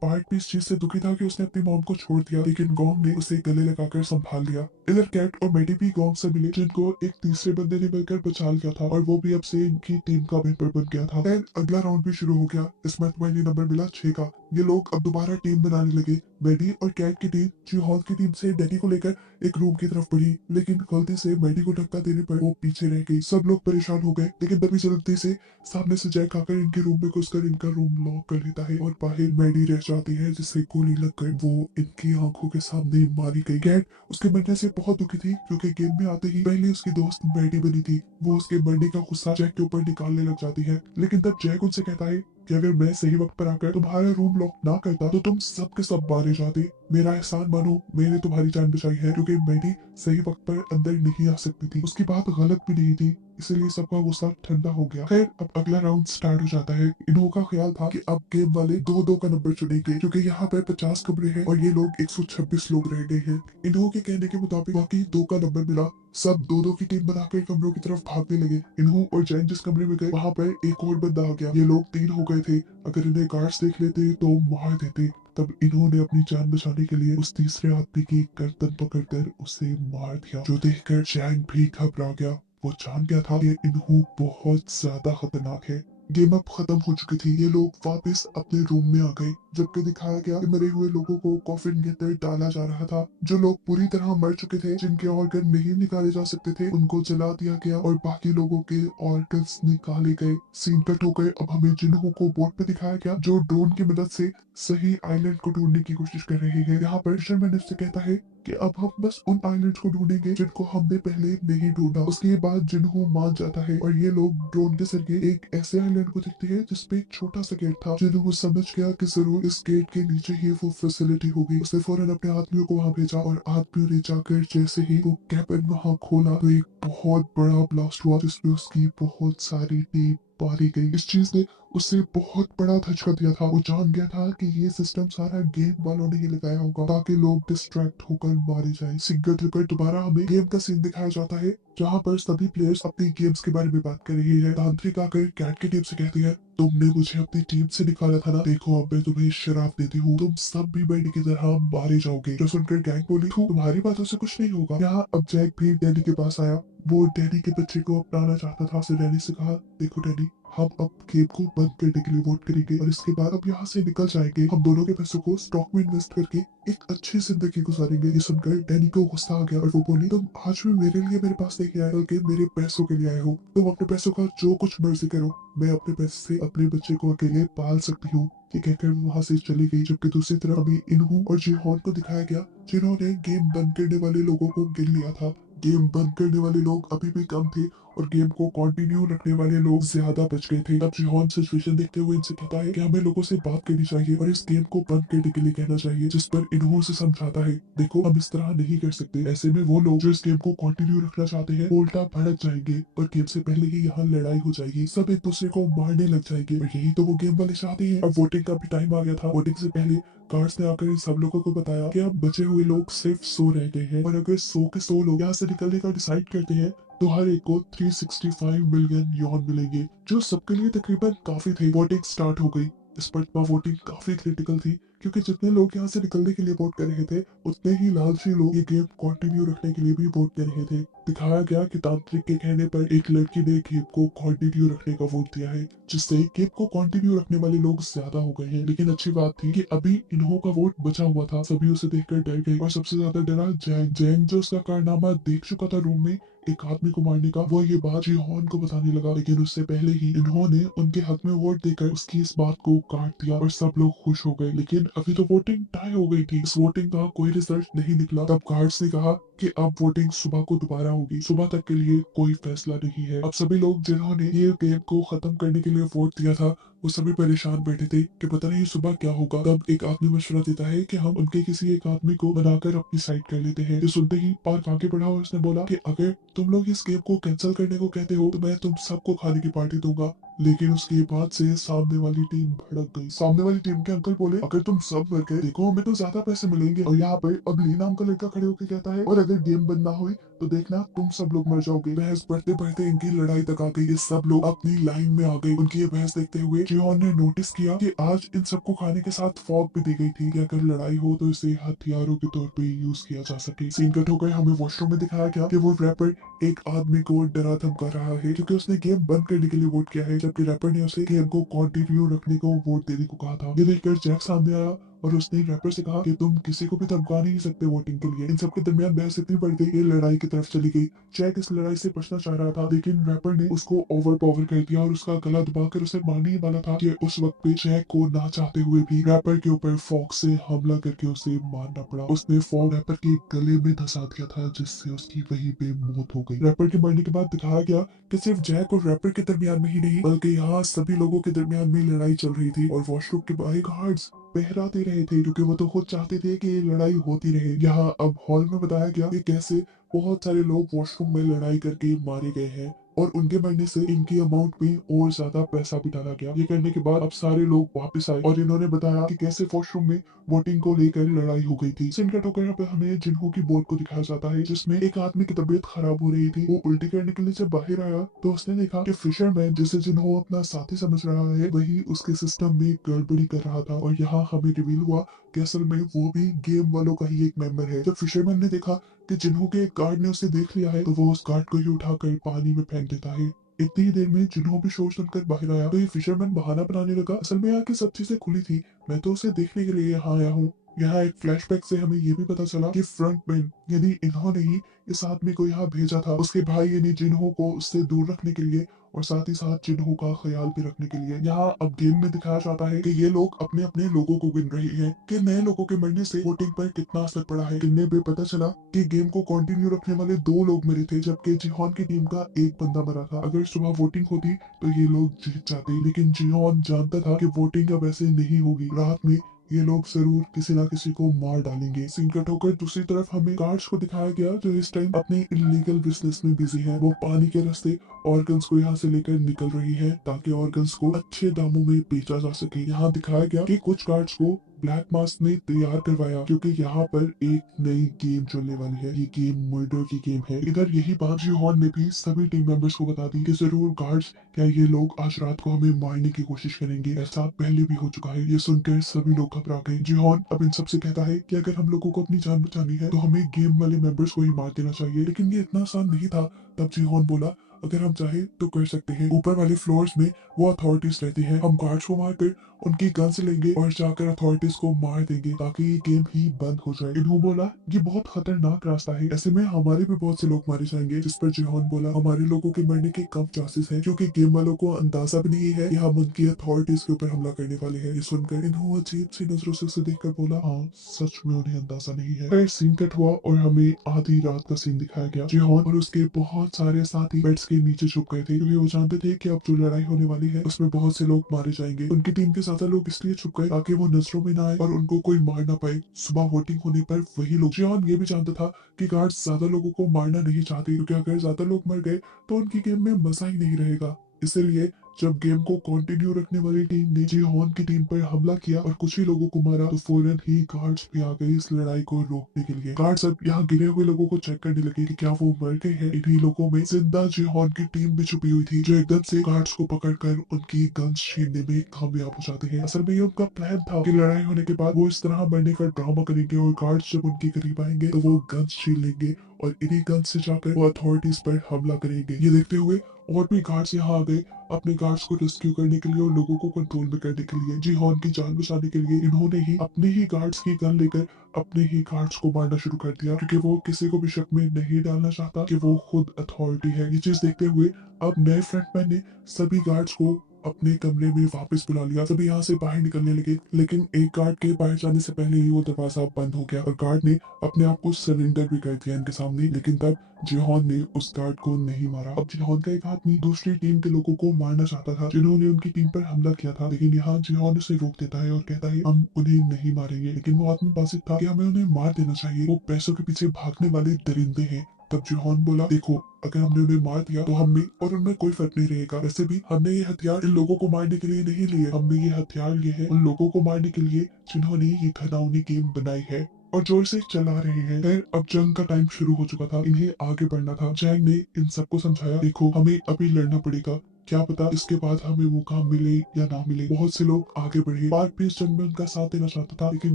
पार्क भी इस चीज से दुखी था कि उसने अपनी मॉम को छोड़ दिया, लेकिन गोंग ने उसे गले लगाकर संभाल लिया। इधर कैट और मेडी भी गोंग से मिले, जिनको एक तीसरे बंदे ने मिलकर बचा लिया था और वो भी अब से इनकी टीम का मेंबर बन गया था। फिर अगला राउंड भी शुरू हो गया। इसमें तुम्हें नंबर मिला 6 का। ये लोग अब दोबारा टीम बनाने लगे। मेडी और कैट की टीम जिहोन की टीम से डैनी को लेकर एक रूम की तरफ बढ़ी, लेकिन गलती से मेडी को धक्का देने पर वो पीछे रह गई। सब लोग परेशान हो गए, लेकिन तभी जल्दी से सामने से जैक आकर इनके रूम में घुसकर इनका रूम लॉक कर लेता है और बाहर मेडी रह जाती है, जिसे गोली लगकर वो इनकी आंखों के सामने मारी गई। कैट उसके मरने से बहुत दुखी थी, क्योंकि गेम में आते ही पहले उसकी दोस्त मेडी बनी थी। वो उसके मरने का गुस्सा जैक के ऊपर निकालने लग जाती है, लेकिन तब जैक उनसे कहता है कि अगर मैं सही वक्त पर आकर तुम्हारा रूम लॉक ना करता तो तुम सब के सब मारे जाते। मेरा एहसान मानो, मैंने तुम्हारी जान बचाई है, क्योंकि मेडी सही वक्त पर अंदर नहीं आ सकती थी। उसकी बात गलत भी नहीं थी, इसलिए सबका गुस्सा ठंडा हो गया। खैर अब अगला राउंड स्टार्ट हो जाता है। इन्हों का ख्याल था कि अब गेम वाले 2-2 का नंबर चुनेंगे, क्योंकि यहाँ पर 50 कमरे हैं और ये लोग 126 लोग रह गए हैं। इन्हों के कहने के मुताबिक बाकी 2 का नंबर मिला। सब 2-2 की टीम बनाकर कमरों की तरफ भागने लगे। इन्हों और जैन जिस कमरे में गए वहाँ पर एक और बंदा आ गया। ये लोग 3 हो गए थे। अगर इन्हें गार्ड्स देख लेते तो मार देते। तब इन्होंने अपनी जान बचाने के लिए उस तीसरे आदमी की गर्दन पकड़कर उसे मार दिया, जो देखकर जैन भी घबरा गया। वो जान गया था कि इन्हू बहुत ज्यादा खतरनाक है। गेम अब खत्म हो चुकी थी। ये लोग वापस अपने रूम में आ गए, जबकि दिखाया गया कि मरे हुए लोगों को कॉफिन के अंदर डाला जा रहा था। जो लोग पूरी तरह मर चुके थे, जिनके ऑर्गन नहीं निकाले जा सकते थे, उनको जला दिया गया और बाकी लोगों के ऑर्गन्स निकाले गए। सीन कट हो गए। अब हमें जिन्हों को बोट पे दिखाया गया, जो ड्रोन की मदद से सही आइलैंड को ढूंढने की कोशिश कर रहे हैं। यहाँ पर फिशरमैन से कहता है कि अब हम बस उन आइलैंड्स को ढूंढेंगे जिनको हमने पहले नहीं ढूंढा। उसके बाद जिन्हों मान जाता है और ये लोग ड्रोन के जरिए एक ऐसे आइलैंड को देखते हैं जिसपे एक छोटा सा गेट था। जिन्हों समझ गया कि जरूर इस गेट के नीचे ही वो फैसिलिटी होगी। उसने फौरन अपने आदमियों को वहां भेजा और आदमियों ने जाकर जैसे ही वो कैबिन वहां खोला तो एक बहुत बड़ा ब्लास्ट हुआ, जिसमें उसकी बहुत सारी टीम मारी गई। इस चीज ने उसे बहुत बड़ा धचका दिया था। वो जान गया था कि ये सिस्टम सारा गेम वालों ने ही लगाया होगा, ताकि लोग डिस्ट्रैक्ट होकर मारे जाएं। सिंगल ट्रिपर दोबारा हमें गेम का सीन दिखाया जाता है, जहाँ पर सभी प्लेयर्स अपनी गेम्स के बारे में बात कर रही है। तांत्रिक आकर कैट की टीम से कहती है, तुमने मुझे अपनी टीम से निकाला था ना, देखो अब मैं तुम्हें शराब देती हूँ, तुम सब भी मेडी की तरह मारे जाओगे। जो सुनकर गैंग बोली, तुम्हारी बातों से कुछ नहीं होगा। यहाँ अब जैक भी डैनी के पास आया। वो डैनी के बच्चे को अपनाना चाहता था। उसने डैनी से कहा, देखो डैनी, हम अब गेम को बंद करने के लिए वोट करेंगे और इसके बाद अब यहाँ से निकल जाएंगे। हम दोनों के पैसों को स्टॉक में इन्वेस्ट करके एक अच्छी जिंदगी गुजारेंगे। ये सुनकर डैनी को गुस्सा आ गया और वो बोली, तुम आज भी मेरे लिए मेरे पास नहीं आए, बल्कि मेरे पैसों के लिए आए हो। तुम अपने पैसों का जो कुछ मर्जी करो, मैं अपने पैसे से अपने बच्चे को अकेले पाल सकती हूँ। ये कहकर वो वहाँ से चली गई। जबकि दूसरी तरफ अभी इन्हू और जिहोन को दिखाया गया, जिन्होंने गेम बंद करने वाले लोगों को गिन लिया था। गेम बंद करने वाले लोग अभी भी कम थे और गेम को कंटिन्यू रखने वाले लोग ज्यादा बच गए थे। तब जिहोन सिचुएशन देखते हुए इनसे कहता है कि हमें लोगों से बात करनी चाहिए और इस गेम को बंद करने के लिए कहना चाहिए, जिस पर इन्हों से समझाता है, देखो हम इस तरह नहीं कर सकते। ऐसे में वो लोग जो इस गेम को कंटिन्यू रखना चाहते हैं उल्टा भड़क जाएंगे और गेम से पहले ही यहाँ लड़ाई हो जाएगी, सब एक दूसरे को मारने लग जाएंगे और यही तो वो गेम वाले चाहते हैं। अब वोटिंग का भी टाइम आ गया था। वोटिंग से पहले गार्ड्स ने आकर इन सब लोगों को बताया कि अब बचे हुए लोग सिर्फ 100 रह गए हैं और अगर 100 के 100 लोग यहाँ से निकलने का डिसाइड करते हैं तो हर एक को 365 मिलियन यॉन मिलेंगे, जो सबके लिए तकरीबन काफी थे। वोटिंग स्टार्ट हो गई। इस पर वोटिंग काफी क्रिटिकल थी, क्योंकि जितने लोग यहाँ से निकलने के लिए वोट कर रहे थे उतने ही लालची लोग ये गेम कंटिन्यू रखने के लिए भी वोट कर रहे थे। दिखाया गया कि तांत्रिक के कहने पर एक लड़की ने गेम को कंटिन्यू रखने का वोट दिया है, जिससे गेम को कंटिन्यू रखने वाले लोग ज्यादा हो गए हैं। लेकिन अच्छी बात थी कि अभी इन्हों का वोट बचा हुआ था। सभी उसे देखकर डर गए और सबसे ज्यादा डरा जैंग। जैंग जो उसका कारनामा देख चुका था रूम में एक आदमी को मारने का, वो ये बात जीहॉन को बताने लगा। लेकिन उससे पहले ही इन्होंने उनके हक में वोट देकर उसकी इस बात को काट दिया और सब लोग खुश हो गए। लेकिन अभी तो वोटिंग टाई हो गई थी, इस वोटिंग का कोई रिजल्ट नहीं निकला। तब गार्ड्स ने कहा कि अब वोटिंग सुबह को दोबारा होगी, सुबह तक के लिए कोई फैसला नहीं है। अब सभी लोग जिन्होंने ये गेम को खत्म करने के लिए वोट दिया था वो सभी परेशान बैठे थे कि पता नहीं सुबह क्या होगा। तब एक आदमी मशवरा देता है कि हम उनके किसी एक आदमी को बनाकर अपनी साइड कर लेते हैं। ये सुनते ही पार्क आगे बढ़ा और उसने बोला कि अगर तुम लोग इस गेम को कैंसिल करने को कहते हो तो मैं तुम सबको खाने की पार्टी दूंगा। लेकिन उसके बाद से सामने वाली टीम भड़क गई। सामने वाली टीम के अंकल बोले, अगर तुम सब मर गए देखो हमें तो ज्यादा पैसे मिलेंगे। और यहाँ पे अब लीना नाम का लड़का खड़े होकर कहता है, और अगर गेम बंद ना हुई तो देखना तुम सब लोग मर जाओगे। बहस बढ़ते बढ़ते इनकी लड़ाई तक आ गई। ये सब लोग अपनी लाइन में आ गए। उनकी ये बहस देखते हुए जियोन ने नोटिस किया कि आज इन सबको खाने के साथ फॉग भी दी गई थी कि अगर लड़ाई हो तो इसे हथियारों के तौर पे यूज किया जा सके। सीन कट होकर हमें वॉशरूम में दिखाया गया कि वो रैपर एक आदमी को डरा धमका रहा है क्योंकि उसने गेम बंद करने के लिए वोट किया है, जबकि रैपर ने उसे गेम को कंटिन्यू रखने को वोट देने को कहा था। ये देखकर जैक सामने आया और उसने रैपर से कहा कि तुम किसी को भी धमका नहीं सकते वोटिंग के लिए। इन सबके दरमियान बहस इतनी बढ़ गई ये लड़ाई की तरफ चली गई। जैक इस लड़ाई से बचना चाह रहा था लेकिन रैपर ने उसको ओवर पावर कर दिया और उसका गला दबाकर उसे मारने ही वाला था कि उस वक्त पे जैक को ना चाहते हुए भी रैपर के ऊपर फॉग से हमला करके उसे मारना पड़ा। उसने फॉग रैपर के गले में धसा दिया था जिससे उसकी वहीं पे मौत हो गई। रैपर के मरने के बाद दिखाया गया कि सिर्फ जैक और रैपर के दरमियान में ही नहीं बल्कि यहाँ सभी लोगों के दरमियान में लड़ाई चल रही थी और वॉशरूम के बाहर गार्ड्स पहरा दे रहे थे क्योंकि वो तो खुद चाहते थे कि ये लड़ाई होती रहे। यहाँ अब हॉल में बताया गया कि कैसे बहुत सारे लोग वॉशरूम में लड़ाई करके मारे गए हैं और उनके मरने से इनकी अमाउंट में और ज्यादा पैसा भी डाला गया। ये करने के बाद अब सारे लोग वापस आए और इन्होंने बताया कि कैसे वॉशरूम में वोटिंग को लेकर लड़ाई हो गई थी। सिनकट होकर यहाँ पे हमें जिन्हों की बोर्ड को दिखाया जाता है जिसमें एक आदमी की तबीयत खराब हो रही थी। वो उल्टी करने के लिए जब बाहर आया तो उसने देखा कि फिशरमैन जिसे जिन्हों अपना साथी समझ रहा है वही उसके सिस्टम में गड़बड़ी कर रहा था और यहाँ हमें रिवील हुआ कि असल में वो भी गेम वालों का ही एक मेंबर है। जब फिशरमैन ने देखा कि जिन्हों के एक गार्ड ने उसे देख लिया है तो वो उस गार्ड को ही उठाकर पानी में फेंक देता है। इतनी ही देर में जिन्हों भी शोर सुनकर बाहर आया तो ये फिशरमैन बहाना बनाने लगा, असल में यहाँ की सब चीजें खुली थी, मैं तो उसे देखने के लिए यहाँ आया हूँ। यहाँ एक फ्लैशबैक से हमें ये भी पता चला कि फ्रंटमैन यानी इन्होंने ही इस आदमी को यहाँ भेजा था उसके भाई यानी जिन्हों को उससे दूर रखने के लिए और साथ ही साथ जिन्हों का ख्याल भी रखने के लिए। यहाँ अब गेम में दिखाया जाता है कि ये लोग अपने अपने लोगों को गिन रहे हैं कि नए लोगों के मरने से वोटिंग पर कितना असर पड़ा है। गिनने पे पता चला कि गेम को कंटिन्यू रखने वाले 2 लोग मरे थे जबकि जिहॉन की टीम का एक बंदा मरा था। अगर सुबह वोटिंग होती तो ये लोग जीत जाते, लेकिन जिहॉन जानता था कि वोटिंग अब ऐसे नहीं होगी, रात में ये लोग जरूर किसी ना किसी को मार डालेंगे। सिंकट होकर दूसरी तरफ हमें गार्ड्स को दिखाया गया जो इस टाइम अपने इलीगल बिजनेस में बिजी हैं। वो पानी के रास्ते ऑर्गन्स को यहाँ से लेकर निकल रही है ताकि ऑर्गन्स को अच्छे दामों में बेचा जा सके। यहाँ दिखाया गया कि कुछ गार्ड्स को ब्लैक मास्क ने तैयार करवाया क्योंकि यहाँ पर एक नई गेम चलने वाली है। ये गेम मर्डर की गेम है। इधर यही बात जिहॉन ने भी सभी टीम मेंबर्स को बता दी कि जरूर गार्ड्स क्या ये लोग आज रात को हमें मारने की कोशिश करेंगे, ऐसा पहले भी हो चुका है। ये सुनकर सभी लोग घबरा गए। जिहॉन अब इन सबसे कहता है कि अगर हम लोगों को अपनी जान बचानी है तो हमें गेम वाले मेंबर्स को ही मार देना चाहिए, लेकिन ये इतना आसान नहीं था। तब जिहॉन बोला, अगर हम चाहे तो कर सकते हैं। ऊपर वाले फ्लोर्स में वो अथॉरिटीज रहती हैं, हम गार्ड्स को मारकर उनकी गन्स लेंगे और जाकर अथॉरिटीज को मार देंगे ताकि ये गेम ही बंद हो जाए। इन्हों बोला, ये बहुत खतरनाक रास्ता है, ऐसे में हमारे भी बहुत से लोग मारे जाएंगे। जिस पर जिहॉन बोला, हमारे लोगों के मरने के कम चांसेस हैं क्योंकि गेम वालों को अंदाजा भी नहीं है कि हम उनकी अथॉरिटीज के ऊपर हमला करने वाले हैं। ये सुनकर इन्हों अजीब सी नजरों से उसे देखकर बोला, हाँ सच में उन्हें अंदाजा नहीं है। फिर सीन कट हुआ और हमें आधी रात का सीन दिखाया गया। जिहॉन और उसके बहुत सारे साथी बेड्स के नीचे छुप गए थे क्योंकि वो जानते थे कि अब जो लड़ाई होने वाली है उसमें बहुत से लोग मारे जाएंगे। उनकी टीम के ज्यादा लोग इसलिए छुप गए ताकि वो नजरों में ना आए और उनको कोई मार ना पाए। सुबह वोटिंग होने पर वही लोग, जिहॉन ये भी जानता था कि गार्ड्स ज्यादा लोगों को मारना नहीं चाहते क्योंकि अगर ज्यादा लोग मर गए तो उनकी गेम में मजा ही नहीं रहेगा। इसीलिए जब गेम को कंटिन्यू रखने वाली टीम ने जीहॉन की टीम पर हमला किया और कुछ ही लोगों को मारा तो फौरन ही गार्ड्स भी आ गए इस लड़ाई को रोकने के लिए। गार्ड्स अब यहाँ गिरे हुए लोगों को चेक करने लगे कि क्या वो मर गए हैं। इन्हीं लोगों में जिंदा जीहॉन की टीम भी छुपी हुई थी, जो एकदम से गार्ड्स को पकड़कर उनकी गन्स छीनने में कामयाब हो जाते हैं। असल में ये उनका प्लान था कि लड़ाई होने के बाद वो इस तरह मरने का ड्रामा करेंगे और गार्ड्स जब उनके करीब आएंगे तो वो गन्स छीन लेंगे और इन्हीं गन्स से जाकर वो अथॉरिटीज पर हमला करेंगे। ये देखते हुए और भी गार्ड्स यहाँ आ गए अपने गार्ड्स को रेस्क्यू करने के लिए और लोगों को कंट्रोल में करने के लिए। जीहॉन की जान बचाने के लिए इन्होंने ही अपने ही गार्ड्स की गन लेकर अपने ही गार्ड्स को मारना शुरू कर दिया, क्योंकि वो किसी को भी शक में नहीं डालना चाहता कि वो खुद अथॉरिटी है। ये चीज देखते हुए अब नए फ्रंटमैन ने सभी गार्ड्स को अपने कमरे में वापस बुला लिया। सभी यहाँ से बाहर निकलने लगे, लेकिन एक गार्ड के बाहर जाने से पहले ही वो दरवाजा बंद हो गया और गार्ड ने अपने आप को सरेंडर भी कर दिया इनके सामने। लेकिन तब जीहॉन ने उस गार्ड को नहीं मारा। अब जीहॉन का एक आदमी दूसरी टीम के लोगों को मारना चाहता था जिन्होंने उनकी टीम पर हमला किया था, लेकिन यहाँ जीहॉन उसे रोक देता है और कहता है हम उन्हें नहीं मारेंगे। लेकिन वो आदमी बासित था कि हमें उन्हें मार देना चाहिए, वो पैसों के पीछे भागने वाले दरिंदे हैं। तब जीहॉन बोला, देखो अगर हमने उन्हें मार दिया तो हम में और उनमें कोई फर्क नहीं रहेगा। वैसे भी हमने ये हथियार इन लोगों को मारने के लिए नहीं लिए, हमने ये हथियार लिए हैं उन लोगों को मारने के लिए जिन्होंने ये घिनौनी गेम बनाई है और जोर से चला रहे हैं। खैर अब जंग का टाइम शुरू हो चुका था, इन्हें आगे बढ़ना था। जैंग ने इन सबको समझाया, देखो हमें अभी लड़ना पड़ेगा, क्या पता इसके बाद हमें मौका मिले या ना मिले। बहुत से लोग आगे बढ़े। पार्क भी इस जंग में उनका साथ देना चाहता था, लेकिन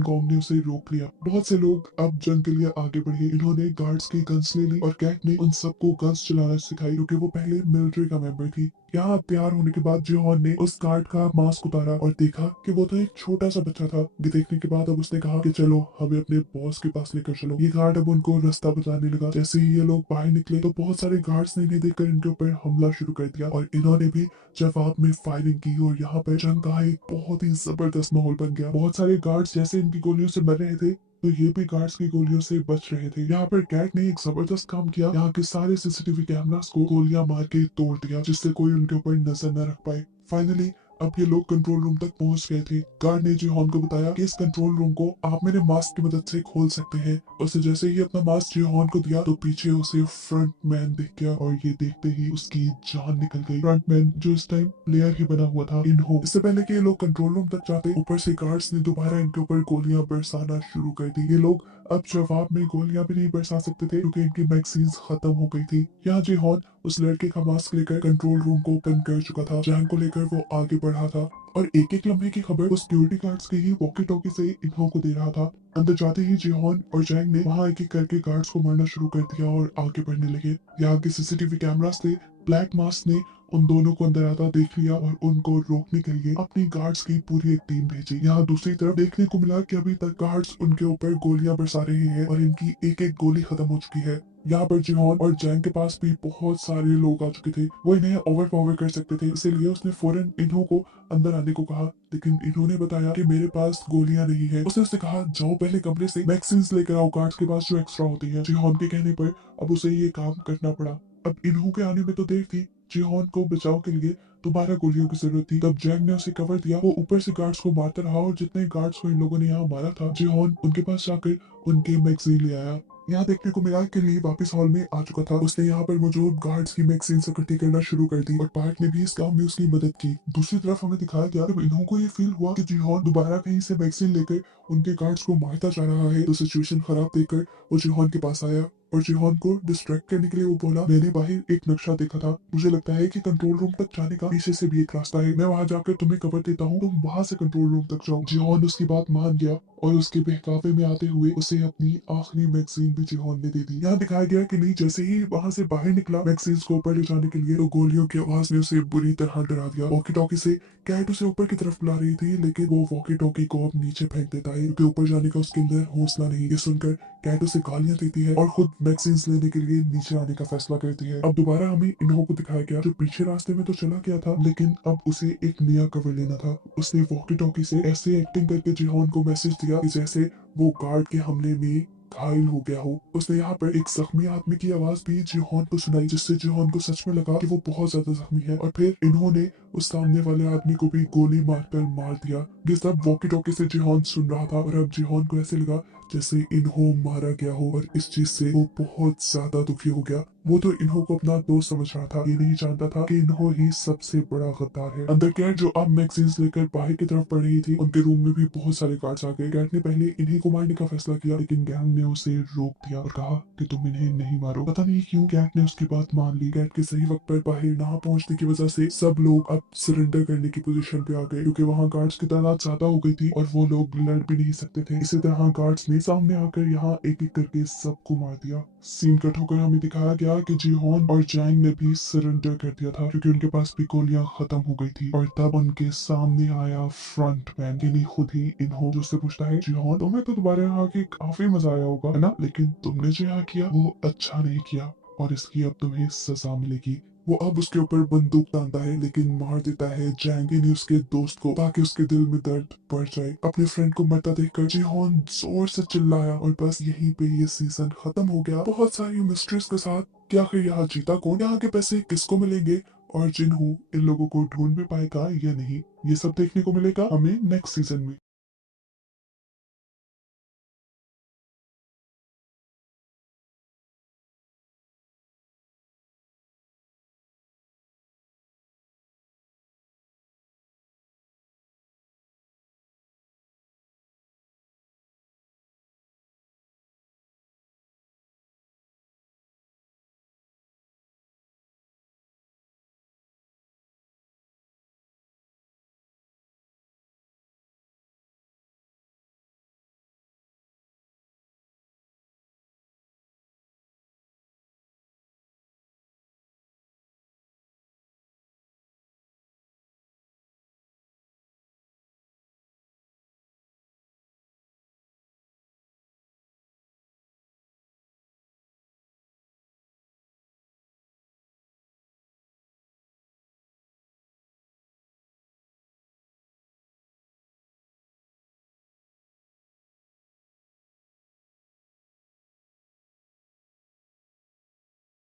गोंग ने उसे रोक लिया। बहुत से लोग अब जंग के लिए आगे बढ़े। इन्होंने गार्ड्स की गन्स ले ली और कैट ने उन सबको गन्स चलाना सिखाई, क्योंकि वो पहले मिलिट्री का मेंबर थी। यहाँ तैयार होने के बाद जीहॉन ने उस गार्ड का मास्क उतारा और देखा कि वो तो एक छोटा सा बच्चा था। ये देखने के बाद अब उसने कहा कि चलो हमें अपने बॉस के पास लेकर चलो। ये गार्ड अब उनको रास्ता बताने लगा। जैसे ही ये लोग बाहर निकले तो बहुत सारे गार्ड्स ने इन्हें देखकर इनके ऊपर हमला शुरू कर दिया और इन्होंने भी जवाब में फायरिंग की और यहाँ पर जंग का एक बहुत ही जबरदस्त माहौल बन गया। बहुत सारे गार्ड्स जैसे इनकी गोलियों से मर रहे थे तो ये भी गार्ड्स की गोलियों से बच रहे थे। यहाँ पर कैट ने एक जबरदस्त काम किया, यहाँ के सारे सीसीटीवी कैमरास को गोलियां मार के तोड़ दिया, जिससे कोई उनके ऊपर नजर न रख पाए। फाइनली अब ये लोग कंट्रोल रूम तक पहुंच गए थे। गार्ड ने जीहॉन को बताया कि इस कंट्रोल रूम को आप मेरे मास्क की मदद से खोल सकते हैं। उसे जैसे ही अपना मास्क जीहॉन को दिया तो पीछे उसे फ्रंट मैन दिख गया और ये देखते ही उसकी जान निकल गई। फ्रंट मैन जो इस टाइम प्लेयर ही बना हुआ था इन्हो। इससे पहले कि ये लोग कंट्रोल रूम तक जाते, ऊपर से गार्ड्स ने दोबारा इनके ऊपर गोलियां बरसाना शुरू कर दी। ये लोग अब जवाब में गोलियां भी नहीं बरसा सकते थे क्योंकि इनकी मैगजीन्स खत्म हो गई थी। यहाँ जीहॉन उस लड़के का मास्क लेकर कंट्रोल रूम को ओपन कर चुका था। जैंग को लेकर वो आगे बढ़ा था और एक एक लम्हे की खबर वो सिक्योरिटी गार्ड्स के ही वॉकी टॉकी से इन्हों को दे रहा था। अंदर जाते ही जीहॉन और जैंग ने वहाँ एक एक करके गार्ड्स को मारना शुरू कर दिया और आगे बढ़ने लगे। यहाँ के सीसीटीवी कैमरा से ब्लैक मास्क ने उन दोनों को अंदर आता देख लिया और उनको रोकने के लिए अपनी गार्ड्स की पूरी एक टीम भेजी। यहाँ दूसरी तरफ देखने को मिला कि अभी तक गार्ड्स उनके ऊपर गोलियां बरसा रहे हैं और इनकी एक एक गोली खत्म हो चुकी है। यहाँ पर जीहॉन और जैंग के पास भी बहुत सारे लोग आ चुके थे, वो इन्हें ओवरपावर कर सकते थे, इसीलिए उसने फौरन इन्हों को अंदर आने को कहा। लेकिन इन्होंने बताया कि मेरे पास गोलियां नहीं है। उसने उससे कहा जाओ पहले कमरे से मैगजीन्स लेकर आओ गार्ड्स के पास जो एक्स्ट्रा होती है। जीहॉन के कहने पर अब उसे ये काम करना पड़ा। अब इन्हों के आने में तो देर थी, जीहॉन को बचाव के लिए दोबारा गोलियों की जरूरत थी। तब जैंग ने उसे कवर दिया, वो ऊपर से गार्ड्स को मारता रहा और जितने गार्ड्स को इन लोगों ने यहाँ मारा था जीहॉन उनके पास जाकर उनके मैगजीन ले आया। यहाँ देखने को मिला कि ली वापस हॉल में आ चुका था। उसने यहाँ पर मौजूद गार्ड्स की मैगजीन इकट्ठी करना शुरू कर दी और पार्क ने भी इस काम में उसकी मदद की। दूसरी तरफ हमें दिखाया गया जब इन्हों को ये फील हुआ कि जीहॉन दोबारा कहीं से मैगजीन लेकर उनके गार्ड्स को मारता जा रहा है तो सिचुएशन खराब देखकर वो जीहॉन के पास आया और जीहॉन को डिस्ट्रैक्ट करने के लिए वो बोला, मैंने बाहर एक नक्शा देखा था, मुझे लगता है कि कंट्रोल रूम तक जाने का पीछे से भी एक रास्ता है, मैं वहां जाकर तुम्हें कवर देता हूँ, तुम वहां से कंट्रोल रूम तक जाओ। जीहॉन उसकी बात मान गया और उसके बहकावे में आते हुए उसे अपनी आखिरी मैगजीन भी जीहॉन ने दे दी। यहाँ दिखाया गया कि नहीं जैसे ही वहां से बाहर निकला मैगजीन को ऊपर ले जाने के लिए तो गोलियों की आवाज ने उसे बुरी तरह डरा दिया। वॉकी टॉकी से कैट उसे ऊपर की तरफ बुला रही थी, लेकिन वो वॉकी टॉकी को अब नीचे फेंक देता है क्योंकि ऊपर जाने का उसके अंदर हौसला नहीं। ये सुनकर कैट उसे गालियां देती है और खुद मैगजीन्स लेने के लिए नीचे आने का फैसला करती है। अब दोबारा हमें इन्हों को दिखाया गया जो पीछे रास्ते में तो चला गया था, लेकिन अब उसे एक नया कवर लेना था। उसने वॉकी टॉकी से ऐसे एक्टिंग करके जीहॉन को मैसेज दिया कि जैसे वो गार्ड के हमले में घायल हो गया हो। उसने यहाँ पर एक जख्मी आदमी की आवाज भी जीहॉन को सुनाई, जिससे जीहॉन को सच में लगा कि वो बहुत ज्यादा जख्मी है। और फिर इन्होंने उस सामने वाले आदमी को भी गोली मारकर मार दिया। ये सब वॉकी टॉकी से जिहान सुन रहा था और अब जिहान को ऐसे लगा जैसे इन्हो मारा गया हो और इस चीज से वो बहुत ज्यादा दुखी हो गया। वो तो इन्हो को अपना दोस्त समझ रहा था, ये नहीं जानता था कि इन्हो ही सबसे बड़ा गद्दार है। अंदर कैट जो अब मैगजीन्स लेकर बाहर की तरफ बढ़ रही थी, उनके रूम में भी बहुत सारे गार्ड्स आ गए। कैट ने पहले इन्हीं को मारने का फैसला किया, लेकिन गैंग ने उसे रोक दिया और कहा कि तुम इन्हें नहीं मारो। पता नहीं क्यों कैट ने उसकी बात मान ली। कैट के सही वक्त पर बाहर ना पहुंचने की वजह से सब लोग अब सरेंडर करने की पोजीशन पे आ गए, क्योंकि वहाँ गार्ड्स की तादाद ज्यादा हो गई थी और वो लोग लड़ भी नहीं सकते थे। इसी तरह गार्ड्स ने सामने आकर यहाँ एक एक करके सबको मार दिया। सीन कट होकर हमें दिखाया गया कि जिहोन और जैंग ने भी सरेंडर कर दिया था, क्योंकि उनके पास भी गोलियां खत्म हो गई थी। और तब उनके सामने आया फ्रंट मैन, यानी खुद ही इन्हो, जो उससे पूछता है जिहोन तुम्हें तो दोबारा यहाँ आके काफी मजा आया होगा है ना, लेकिन तुमने जो यहाँ किया वो अच्छा नहीं किया और इसकी अब तुम्हें सजा मिलेगी। वो अब उसके ऊपर बंदूक तानता है, लेकिन मार देता है जैंग यानी उसके दोस्त को, ताकि उसके दिल में दर्द बढ़ जाए। अपने फ्रेंड को मरता देखकर जिहोन जोर से चिल्लाया और बस यहीं पे ये सीजन खत्म हो गया, बहुत सारी मिस्ट्रीज के साथ। कि आखिर यहाँ जीता कौन, यहाँ के पैसे किसको मिलेंगे और जिन्हों इन लोगों को ढूंढ भी पाएगा या नहीं, ये सब देखने को मिलेगा हमें नेक्स्ट सीजन में।